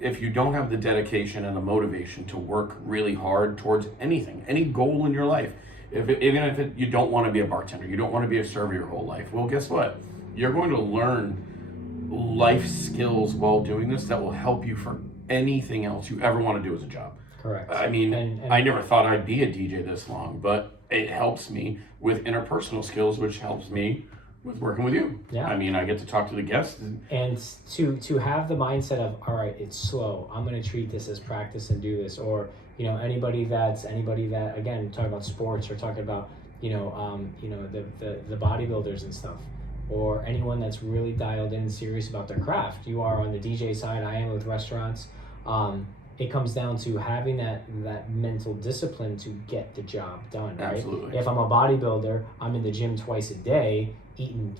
if you don't have the dedication and the motivation to work really hard towards anything, any goal in your life, even if you don't want to be a bartender, you don't want to be a server your whole life, well, guess what? You're going to learn life skills while doing this that will help you for anything else you ever want to do as a job. Correct. I mean, and I never thought I'd be a DJ this long, but it helps me with interpersonal skills, which helps me with working with you. Yeah. I mean, I get to talk to the guests. And to have the mindset of, all right, it's slow. I'm going to treat this as practice and do this. Or, you know, anybody that, again, talking about sports or talking about, the bodybuilders and stuff. Or anyone that's really dialed in and serious about their craft. You are on the DJ side, I am with restaurants. It comes down to having that mental discipline to get the job done, right? Absolutely. If I'm a bodybuilder, I'm in the gym twice a day, eating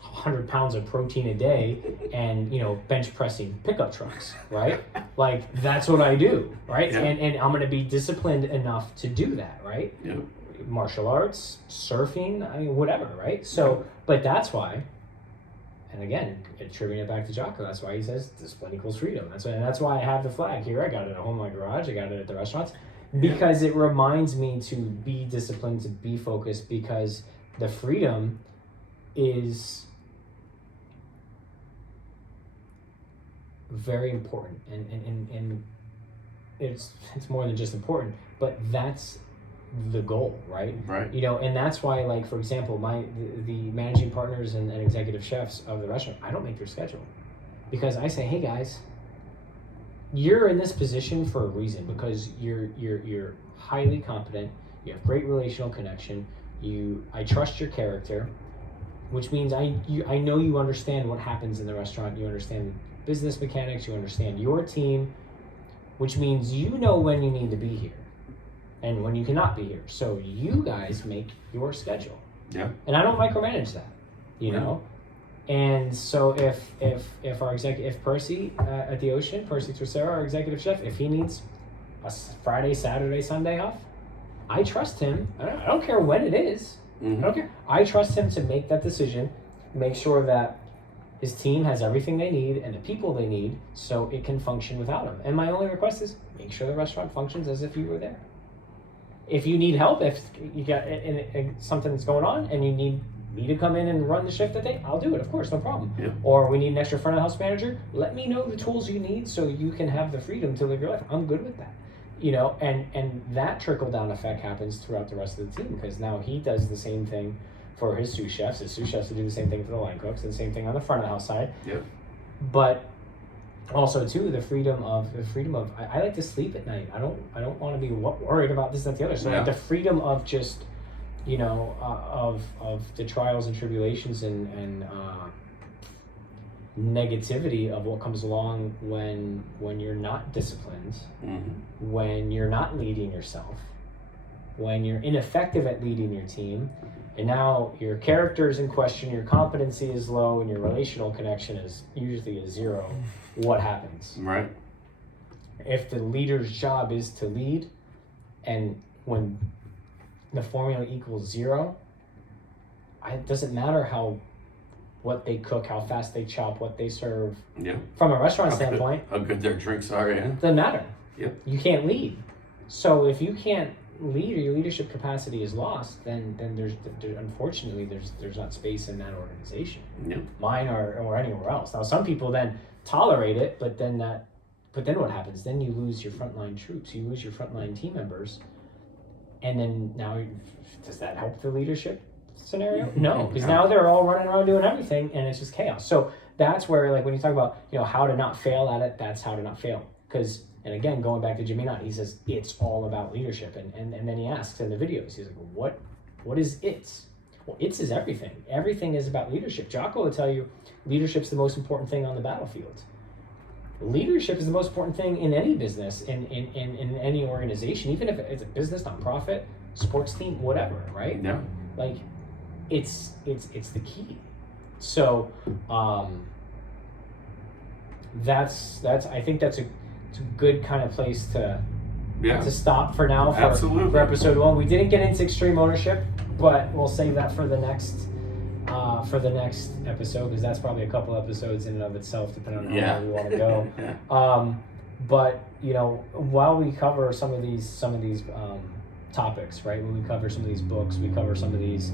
100 pounds of protein a day and, bench pressing pickup trucks, right? Like, that's what I do, right? Yeah. And I'm going to be disciplined enough to do that, right? Yeah. Martial arts, surfing, whatever, right? So, but that's why, and again, attributing it back to Jocko, that's why he says discipline equals freedom. That's why I have the flag here. I got it at home in my garage. I got it at the restaurants because it reminds me to be disciplined, to be focused, because the freedom is very important, and it's more than just important, but that's the goal, right? Right. And that's why, like, for example, the managing partners and executive chefs of the restaurant, I don't make their schedule, because I say, hey guys, you're in this position for a reason, because you're highly competent, you have great relational connection, I trust your character, which means I know you understand what happens in the restaurant, you understand business mechanics, you understand your team, which means you know when you need to be here and when you cannot be here. So you guys make your schedule. Yeah. And I don't micromanage that, you know? And so if our if Percy at the Ocean, Percy Tercero, our executive chef, if he needs a Friday, Saturday, Sunday off, I trust him. I don't care when it is. Mm-hmm. I don't care. I trust him to make that decision, make sure that his team has everything they need and the people they need so it can function without him. And my only request is make sure the restaurant functions as if you were there. If you need help, if you got something that's going on and you need me to come in and run the shift that day, I'll do it, of course, no problem. Yeah. Or we need an extra front of house manager, let me know the tools you need so you can have the freedom to live your life. I'm good with that. And that trickle-down effect happens throughout the rest of the team, because now he does the same thing for his sous chefs. His sous chefs will do the same thing for the line cooks, and the same thing on the front of the house side. Yeah. But also too, the freedom of I like to sleep at night. I don't want to be worried about this, that, the other. So like the freedom of just of the trials and tribulations and negativity of what comes along when you're not disciplined, mm-hmm. when you're not leading yourself, when you're ineffective at leading your team, and now your character is in question, your competency is low, and your relational connection is usually a zero, what happens? Right. If the leader's job is to lead, and when the formula equals zero, it doesn't matter what they cook, how fast they chop, what they serve. Yeah. From a restaurant standpoint, how good their drinks are, yeah. Doesn't matter. Yep. You can't lead. So if you can't lead or your leadership capacity is lost, then there's unfortunately there's not space in that organization. Yep. Mine or anywhere else. Now some people then tolerate it, but then what happens? Then you lose your frontline troops, you lose your frontline team members, and then now does that help the leadership scenario? No, because now they're all running around doing everything, and it's just chaos. So that's where, like, when you talk about how to not fail at it, that's how to not fail. Because, and again, going back to Jimmy Nutt, he says it's all about leadership, and then he asks in the videos, he's like, what is it's? Well, it's is everything. Everything is about leadership. Jocko will tell you leadership's the most important thing on the battlefield. Leadership is the most important thing in any business, in any organization, even if it's a business, nonprofit, sports team, whatever, right? Yeah. Like, it's the key. So that's I think it's a good kind of place to stop for now for episode 1. We didn't get into extreme ownership, but we'll save that for the next episode, because that's probably a couple episodes in and of itself, depending on how we want to go. But while we cover some of these topics, right? When we cover some of these books, we cover some of these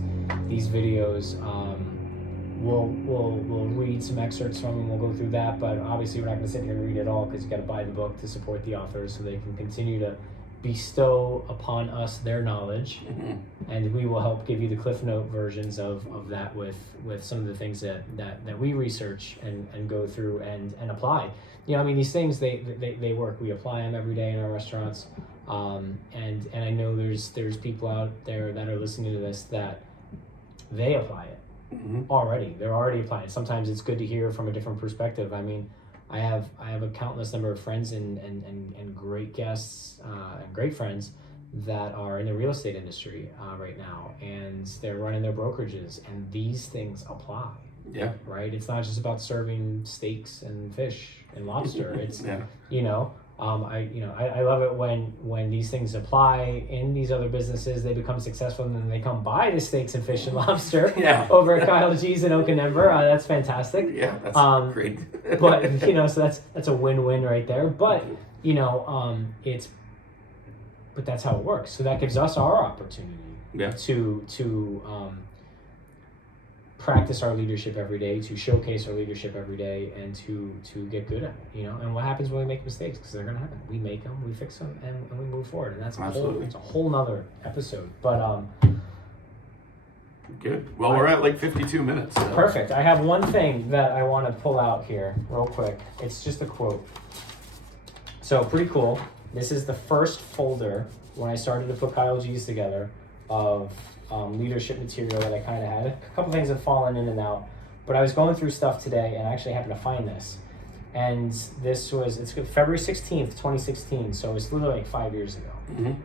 videos. We'll read some excerpts from them. We'll go through that, but obviously we're not going to sit here and read it all, because you got to buy the book to support the authors so they can continue to bestow upon us their knowledge, and we will help give you the Cliff Note versions of that with some of the things that we research and go through and apply. These things they work. We apply them every day in our restaurants, and I know there's people out there that are listening to this that they apply it already. They're already applying it. Sometimes it's good to hear from a different perspective. I have a countless number of friends and great guests and great friends that are in the real estate industry right now, and they're running their brokerages, and these things apply. Yeah. Right? It's not just about serving steaks and fish and lobster. It's I love it when these things apply in these other businesses. They become successful, and then they come buy the steaks and fish and lobster over at Kyle G's in Oakenhember. That's fantastic. Yeah, that's great. But so that's a win-win right there. But but that's how it works. So that gives us our opportunity to practice our leadership every day, to showcase our leadership every day, and to get good at it. And what happens when we make mistakes? Because they're going to happen. We make them, we fix them, and we move forward. And that's it's a whole nother episode. But good. Well, we're at like 52 minutes. So. Perfect. I have one thing that I want to pull out here real quick. It's just a quote. So pretty cool. This is the first folder when I started to put Kyle G's together of leadership material that I kind of had. A couple things have fallen in and out, but I was going through stuff today and I actually happened to find this. And it's February 16th, 2016, so it's literally like 5 years ago.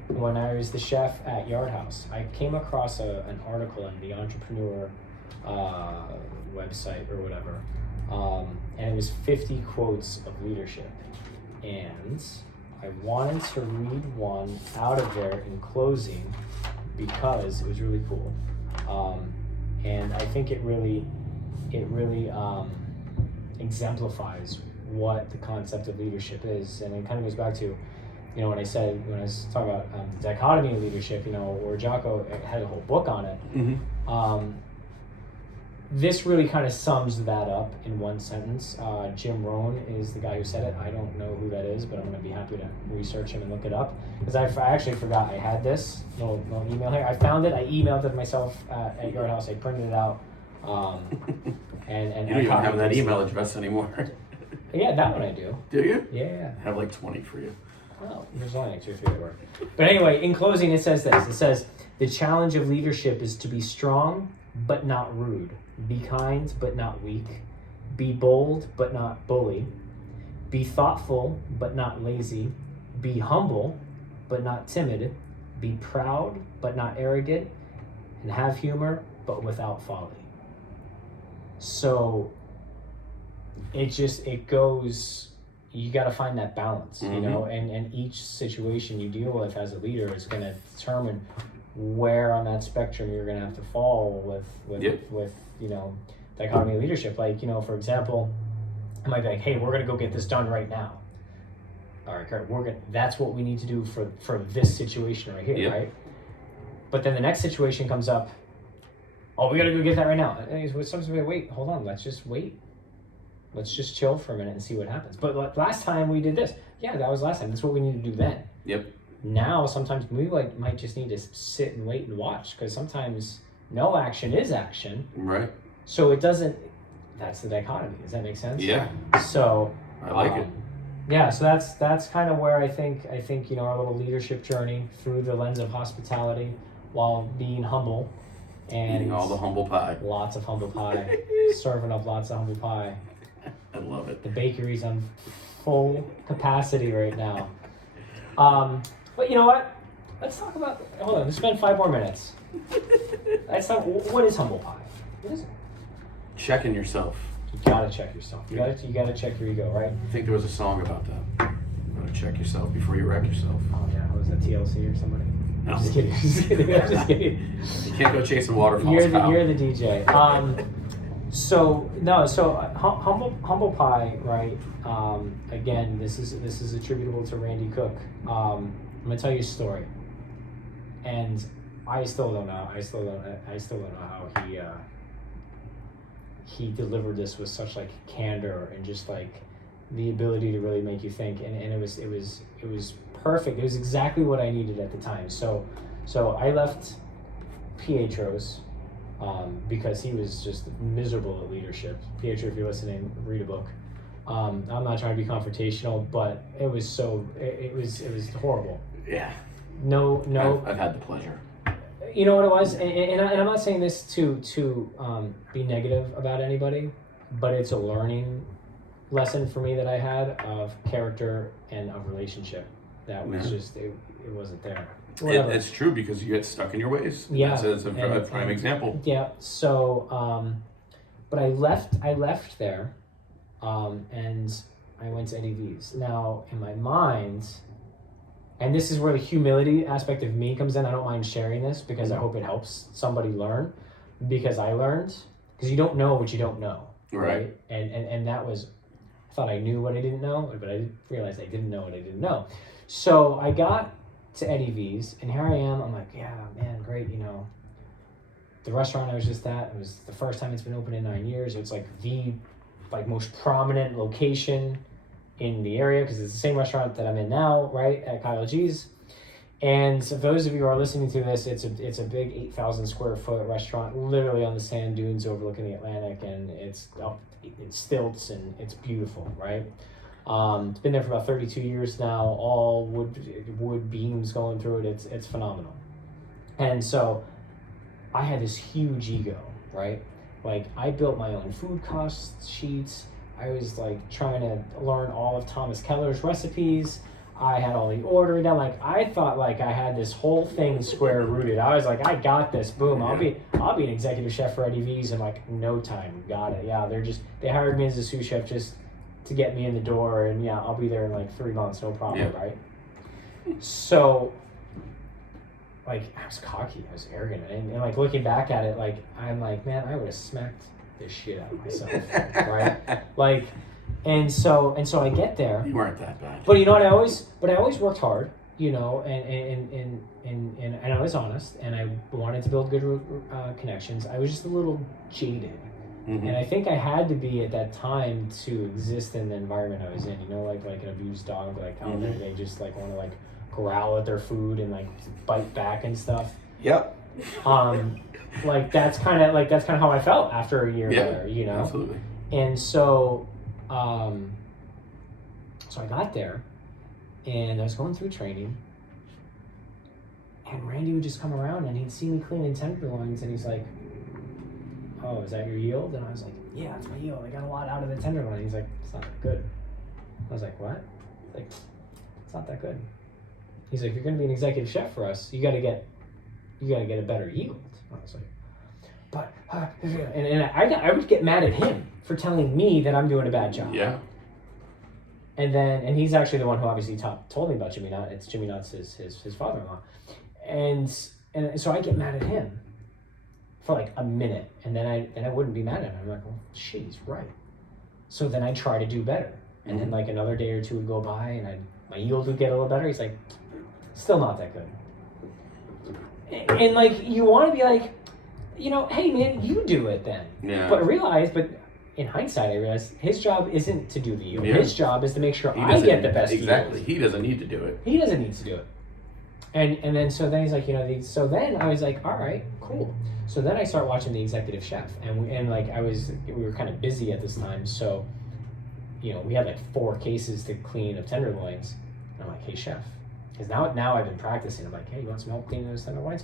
When I was the chef at Yard House, I came across an article in the Entrepreneur website or whatever, and it was 50 quotes of leadership. And I wanted to read one out of there in closing because it was really cool, and I think it really exemplifies what the concept of leadership is. And it kind of goes back to when I was talking about the dichotomy of leadership, where Jocko had a whole book on it. This really kind of sums that up in one sentence. Jim Rohn is the guy who said it. I don't know who that is, but I'm going to be happy to research him and look it up, because I actually forgot I had this little email here. I found it. I emailed it myself at Yard House. I printed it out. And you don't even have that email address anymore. Yeah, that one I do. Do you? Yeah. I have like 20 for you. Oh, there's only like 2 or 3 that work. But anyway, in closing, it says this. It says, the challenge of leadership is to be strong, but not rude. Be kind, but not weak. Be bold, but not bully. Be thoughtful, but not lazy. Be humble, but not timid. be proud but not arrogant, and have humor but without folly. So it goes, you got to find that balance, you know, and each situation you deal with as a leader is going to determine where on that spectrum you're going to have to fall with you know, dichotomy of leadership. Like, you know, for example, I might be like, hey, we're going to go get this done right now. All right, Kurt, that's what we need to do for this situation right here, right? But then the next situation comes up, oh, we got to go get that right now. And sometimes we wait, hold on, let's just wait. Let's just chill for a minute and see what happens. But last time we did this. Yeah, that was last time. That's what we need to do then. Yep. Now, sometimes we might just need to sit and wait and watch, because sometimes no action is action. Right. So it doesn't, that's the dichotomy. Does that make sense? Yeah. So I like it. Yeah, so that's kind of where I think, you know, our little leadership journey through the lens of hospitality while being humble and eating all the humble pie. Lots of humble pie. Serving up lots of humble pie. I love it. The bakery's on full capacity right now. But you know what? Let's talk about, hold on, let's spend 5 more minutes. Let's talk, what is humble pie? What is it? Checking yourself. You gotta check yourself. You gotta check your ego, right? I think there was a song about that. You gotta check yourself before you wreck yourself. Oh yeah, was that TLC or somebody? No. I'm just kidding. I'm just kidding. You can't go chasing waterfalls. You're the DJ. Humble pie, right? Again, this is attributable to Randy Cook. I'm gonna tell you a story, and I still don't know how he delivered this with such like candor and just like the ability to really make you think, and it was perfect. It was exactly what I needed at the time. So I left Pietro's because he was just miserable at leadership. Pietro, if you're listening, read a book. I'm not trying to be confrontational, but it was horrible. Yeah. No. I've had the pleasure. You know what it was, and I'm not saying this to be negative about anybody, but it's a learning lesson for me that I had of character and of relationship. That was just it wasn't there. It's true, because you get stuck in your ways. Yeah, that's a prime example. Yeah. So, but I left there, and I went to Eddie V's. Now, in my mind, and this is where the humility aspect of me comes in. I don't mind sharing this because I hope it helps somebody learn, because I learned, because you don't know what you don't know, right? And that was, I thought I knew what I didn't know, but I didn't realize I didn't know what I didn't know. So I got to Eddie V's, and here I am. I'm like, yeah, man, great. You know, the restaurant I was just at, it was the first time it's been open in 9 years. It's like the most prominent location in the area, because it's the same restaurant that I'm in now, right, at Kyle G's. And so those of you who are listening to this, it's a big 8,000 square foot restaurant, literally on the sand dunes overlooking the Atlantic, and it's up in stilts, and it's beautiful, right? It's been there for about 32 years now, all wood beams going through it. It's phenomenal. And so I had this huge ego, right? Like, I built my own food cost sheets. I was like trying to learn all of Thomas Keller's recipes. I had all the ordering down. Like, I thought like I had this whole thing square rooted. I was like, I got this. Boom. I'll be an executive chef for Eddie V's in like no time. Got it. Yeah. They hired me as a sous chef just to get me in the door, and yeah, I'll be there in like 3 months, no problem, right? So, like, I was cocky, I was arrogant, and like looking back at it, like, I'm like, man, I would have smacked this shit out of myself, right? Like, and so I get there. You weren't that bad. But you know what? I always worked hard, you know, and I was honest, and I wanted to build good connections. I was just a little jaded. Mm-hmm. And I think I had to be at that time to exist in the environment I was in, you know, like an abused dog, like how they just like want to like growl at their food and like bite back and stuff. Yep. Like that's kind of how I felt after a year there, you know. Absolutely. And so so I got there, and I was going through training, and Randy would just come around, and he'd see me cleaning tenderloins, and he's like, oh, is that your yield? And I was like, yeah, it's my yield. I got a lot out of the tenderloin. He's like, it's not that good. I was like, what? He's like, it's not that good. He's like, if you're going to be an executive chef for us, you got to get a better yield. I was like, but and I would get mad at him for telling me that I'm doing a bad job. Yeah. And he's actually the one who obviously told me about Jimmy Knott. It's Jimmy Knott's his father-in-law, and so I get mad at him for like a minute, and then I wouldn't be mad at him. I'm like, well, shit, he's right. So then I try to do better, and then like another day or two would go by, and my yield would get a little better. He's like, still not that good. And like you want to be like, hey man, you do it then. Yeah. But in hindsight, I realized his job isn't to do the yield. Yeah. His job is to make sure I get the best exactly. yield. He doesn't need to do it. He doesn't need to do it. And then so then he's like, so then I was like, all right, cool. So then I start watching The Executive Chef, and we were kind of busy at this time, so we had like 4 cases to clean of tenderloins. And I'm like, hey chef, because now I've been practicing. I'm like, hey, you want some help cleaning those tenderloins?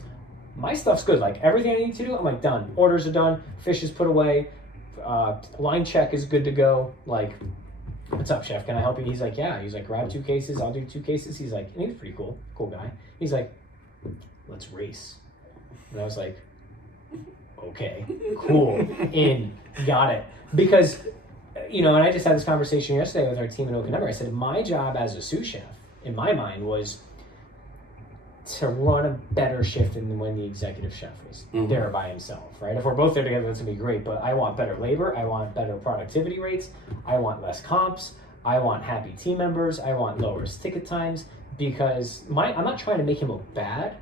My stuff's good. Like everything I need to do, I'm like done. Orders are done. Fish is put away. Line check is good to go. Like, what's up, chef? Can I help you? He's like, yeah. He's like, grab 2 cases. I'll do 2 cases. He's like, and he was pretty cool guy. He's like, let's race. And I was like, okay, cool, got it. Because, and I just had this conversation yesterday with our team in Okinawa. I said, my job as a sous chef, in my mind, was to run a better shift than when the executive chef was there by himself, right? If we're both there together, that's gonna be great, but I want better labor, I want better productivity rates, I want less comps, I want happy team members, I want lower ticket times, because I'm not trying to make him look bad,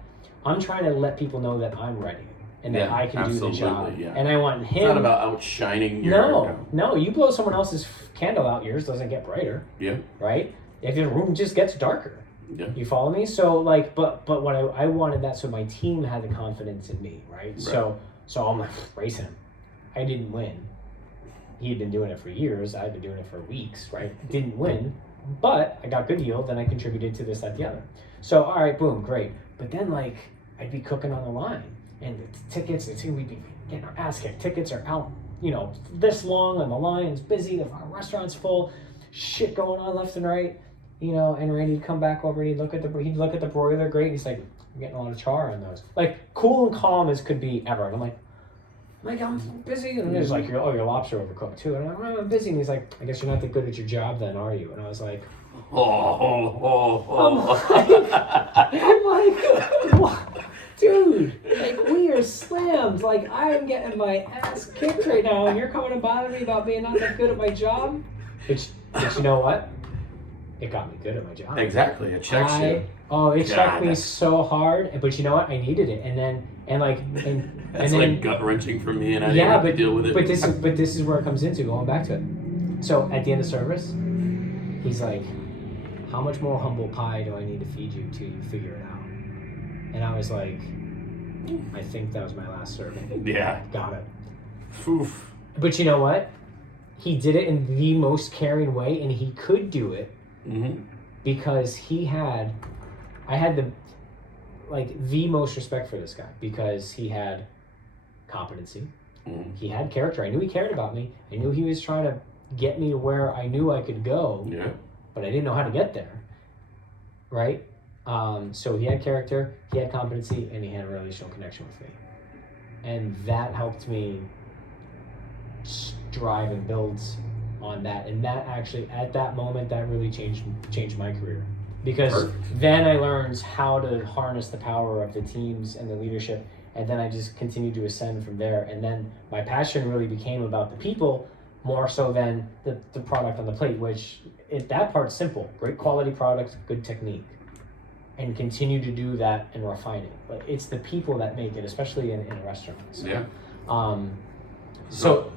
I'm trying to let people know that I'm ready and that I can do the job. Yeah. And I want him... It's not about outshining your... No, you blow someone else's candle out, yours doesn't get brighter. Yeah. Right? If the room just gets darker. Yeah. You follow me? So like, but what I wanted that so my team had the confidence in me, right? So I'm like, race him. I didn't win. He had been doing it for years. I'd been doing it for weeks, right? Didn't win, but I got good yield and I contributed to this, that, the other. So all right, boom, great. But then like, I'd be cooking on the line, and the tickets, we'd be getting our ass kicked. Tickets are out, this long, and the line's busy. The restaurant's full, shit going on left and right. And Randy'd come back over and he'd look at the broiler, great. And he's like, I'm getting a lot of char on those. Like, cool and calm as could be ever. And I'm like, I'm busy. And he's like, your lobster overcooked too. And I'm like, I'm busy. And he's like, I guess you're not that good at your job then, are you? And I was like, I'm like, what? Dude, like, we are slammed. Like, I'm getting my ass kicked right now, and you're coming to bother me about being not that good at my job? But you know what? It got me good at my job. Exactly, it checks you. Oh, it checked me so hard, but you know what? I needed it, That's like gut wrenching for me, and I didn't have to deal with it. But this is where it comes into going back to it. So at the end of service, he's like, "How much more humble pie do I need to feed you till you figure it out?" And I was like, "I think that was my last serving." Yeah, got it. Oof. But you know what? He did it in the most caring way, and he could do it. Because I had the most respect for this guy because he had competency, he had character. I knew he cared about me. I knew he was trying to get me to where I knew I could go. Yeah. But I didn't know how to get there. Right? So he had character, he had competency, and he had a relational connection with me, and that helped me strive and build on that. And that actually, at that moment, that really changed my career, because then I learned how to harness the power of the teams and the leadership, and then I just continued to ascend from there. And then my passion really became about the people more so than the product on the plate, which that part's simple: great quality product, good technique, and continue to do that and refine it. But it's the people that make it, especially in a restaurant. So, yeah. So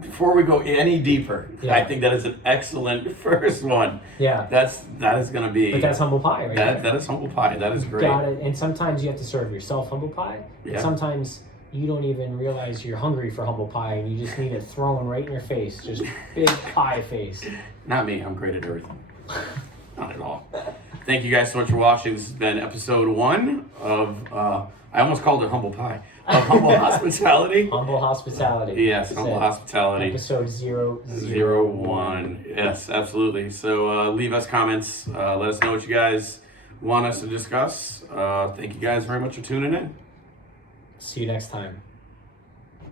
before we go any deeper, I think that is an excellent first one. Yeah. That is going to be... But that's humble pie, right? That is humble pie. That is great. Got it. And sometimes you have to serve yourself humble pie. Yeah. And sometimes you don't even realize you're hungry for humble pie, and you just need it thrown right in your face. Just big pie face. Not me. I'm great at everything. Not at all. Thank you guys so much for watching. This has been episode 1 of... I almost called it Humble Pie. Of Humble Hospitality. Humble Hospitality. Yes, Humble Hospitality. Episode 001. Yes, absolutely. So leave us comments. Let us know what you guys want us to discuss. Thank you guys very much for tuning in. See you next time.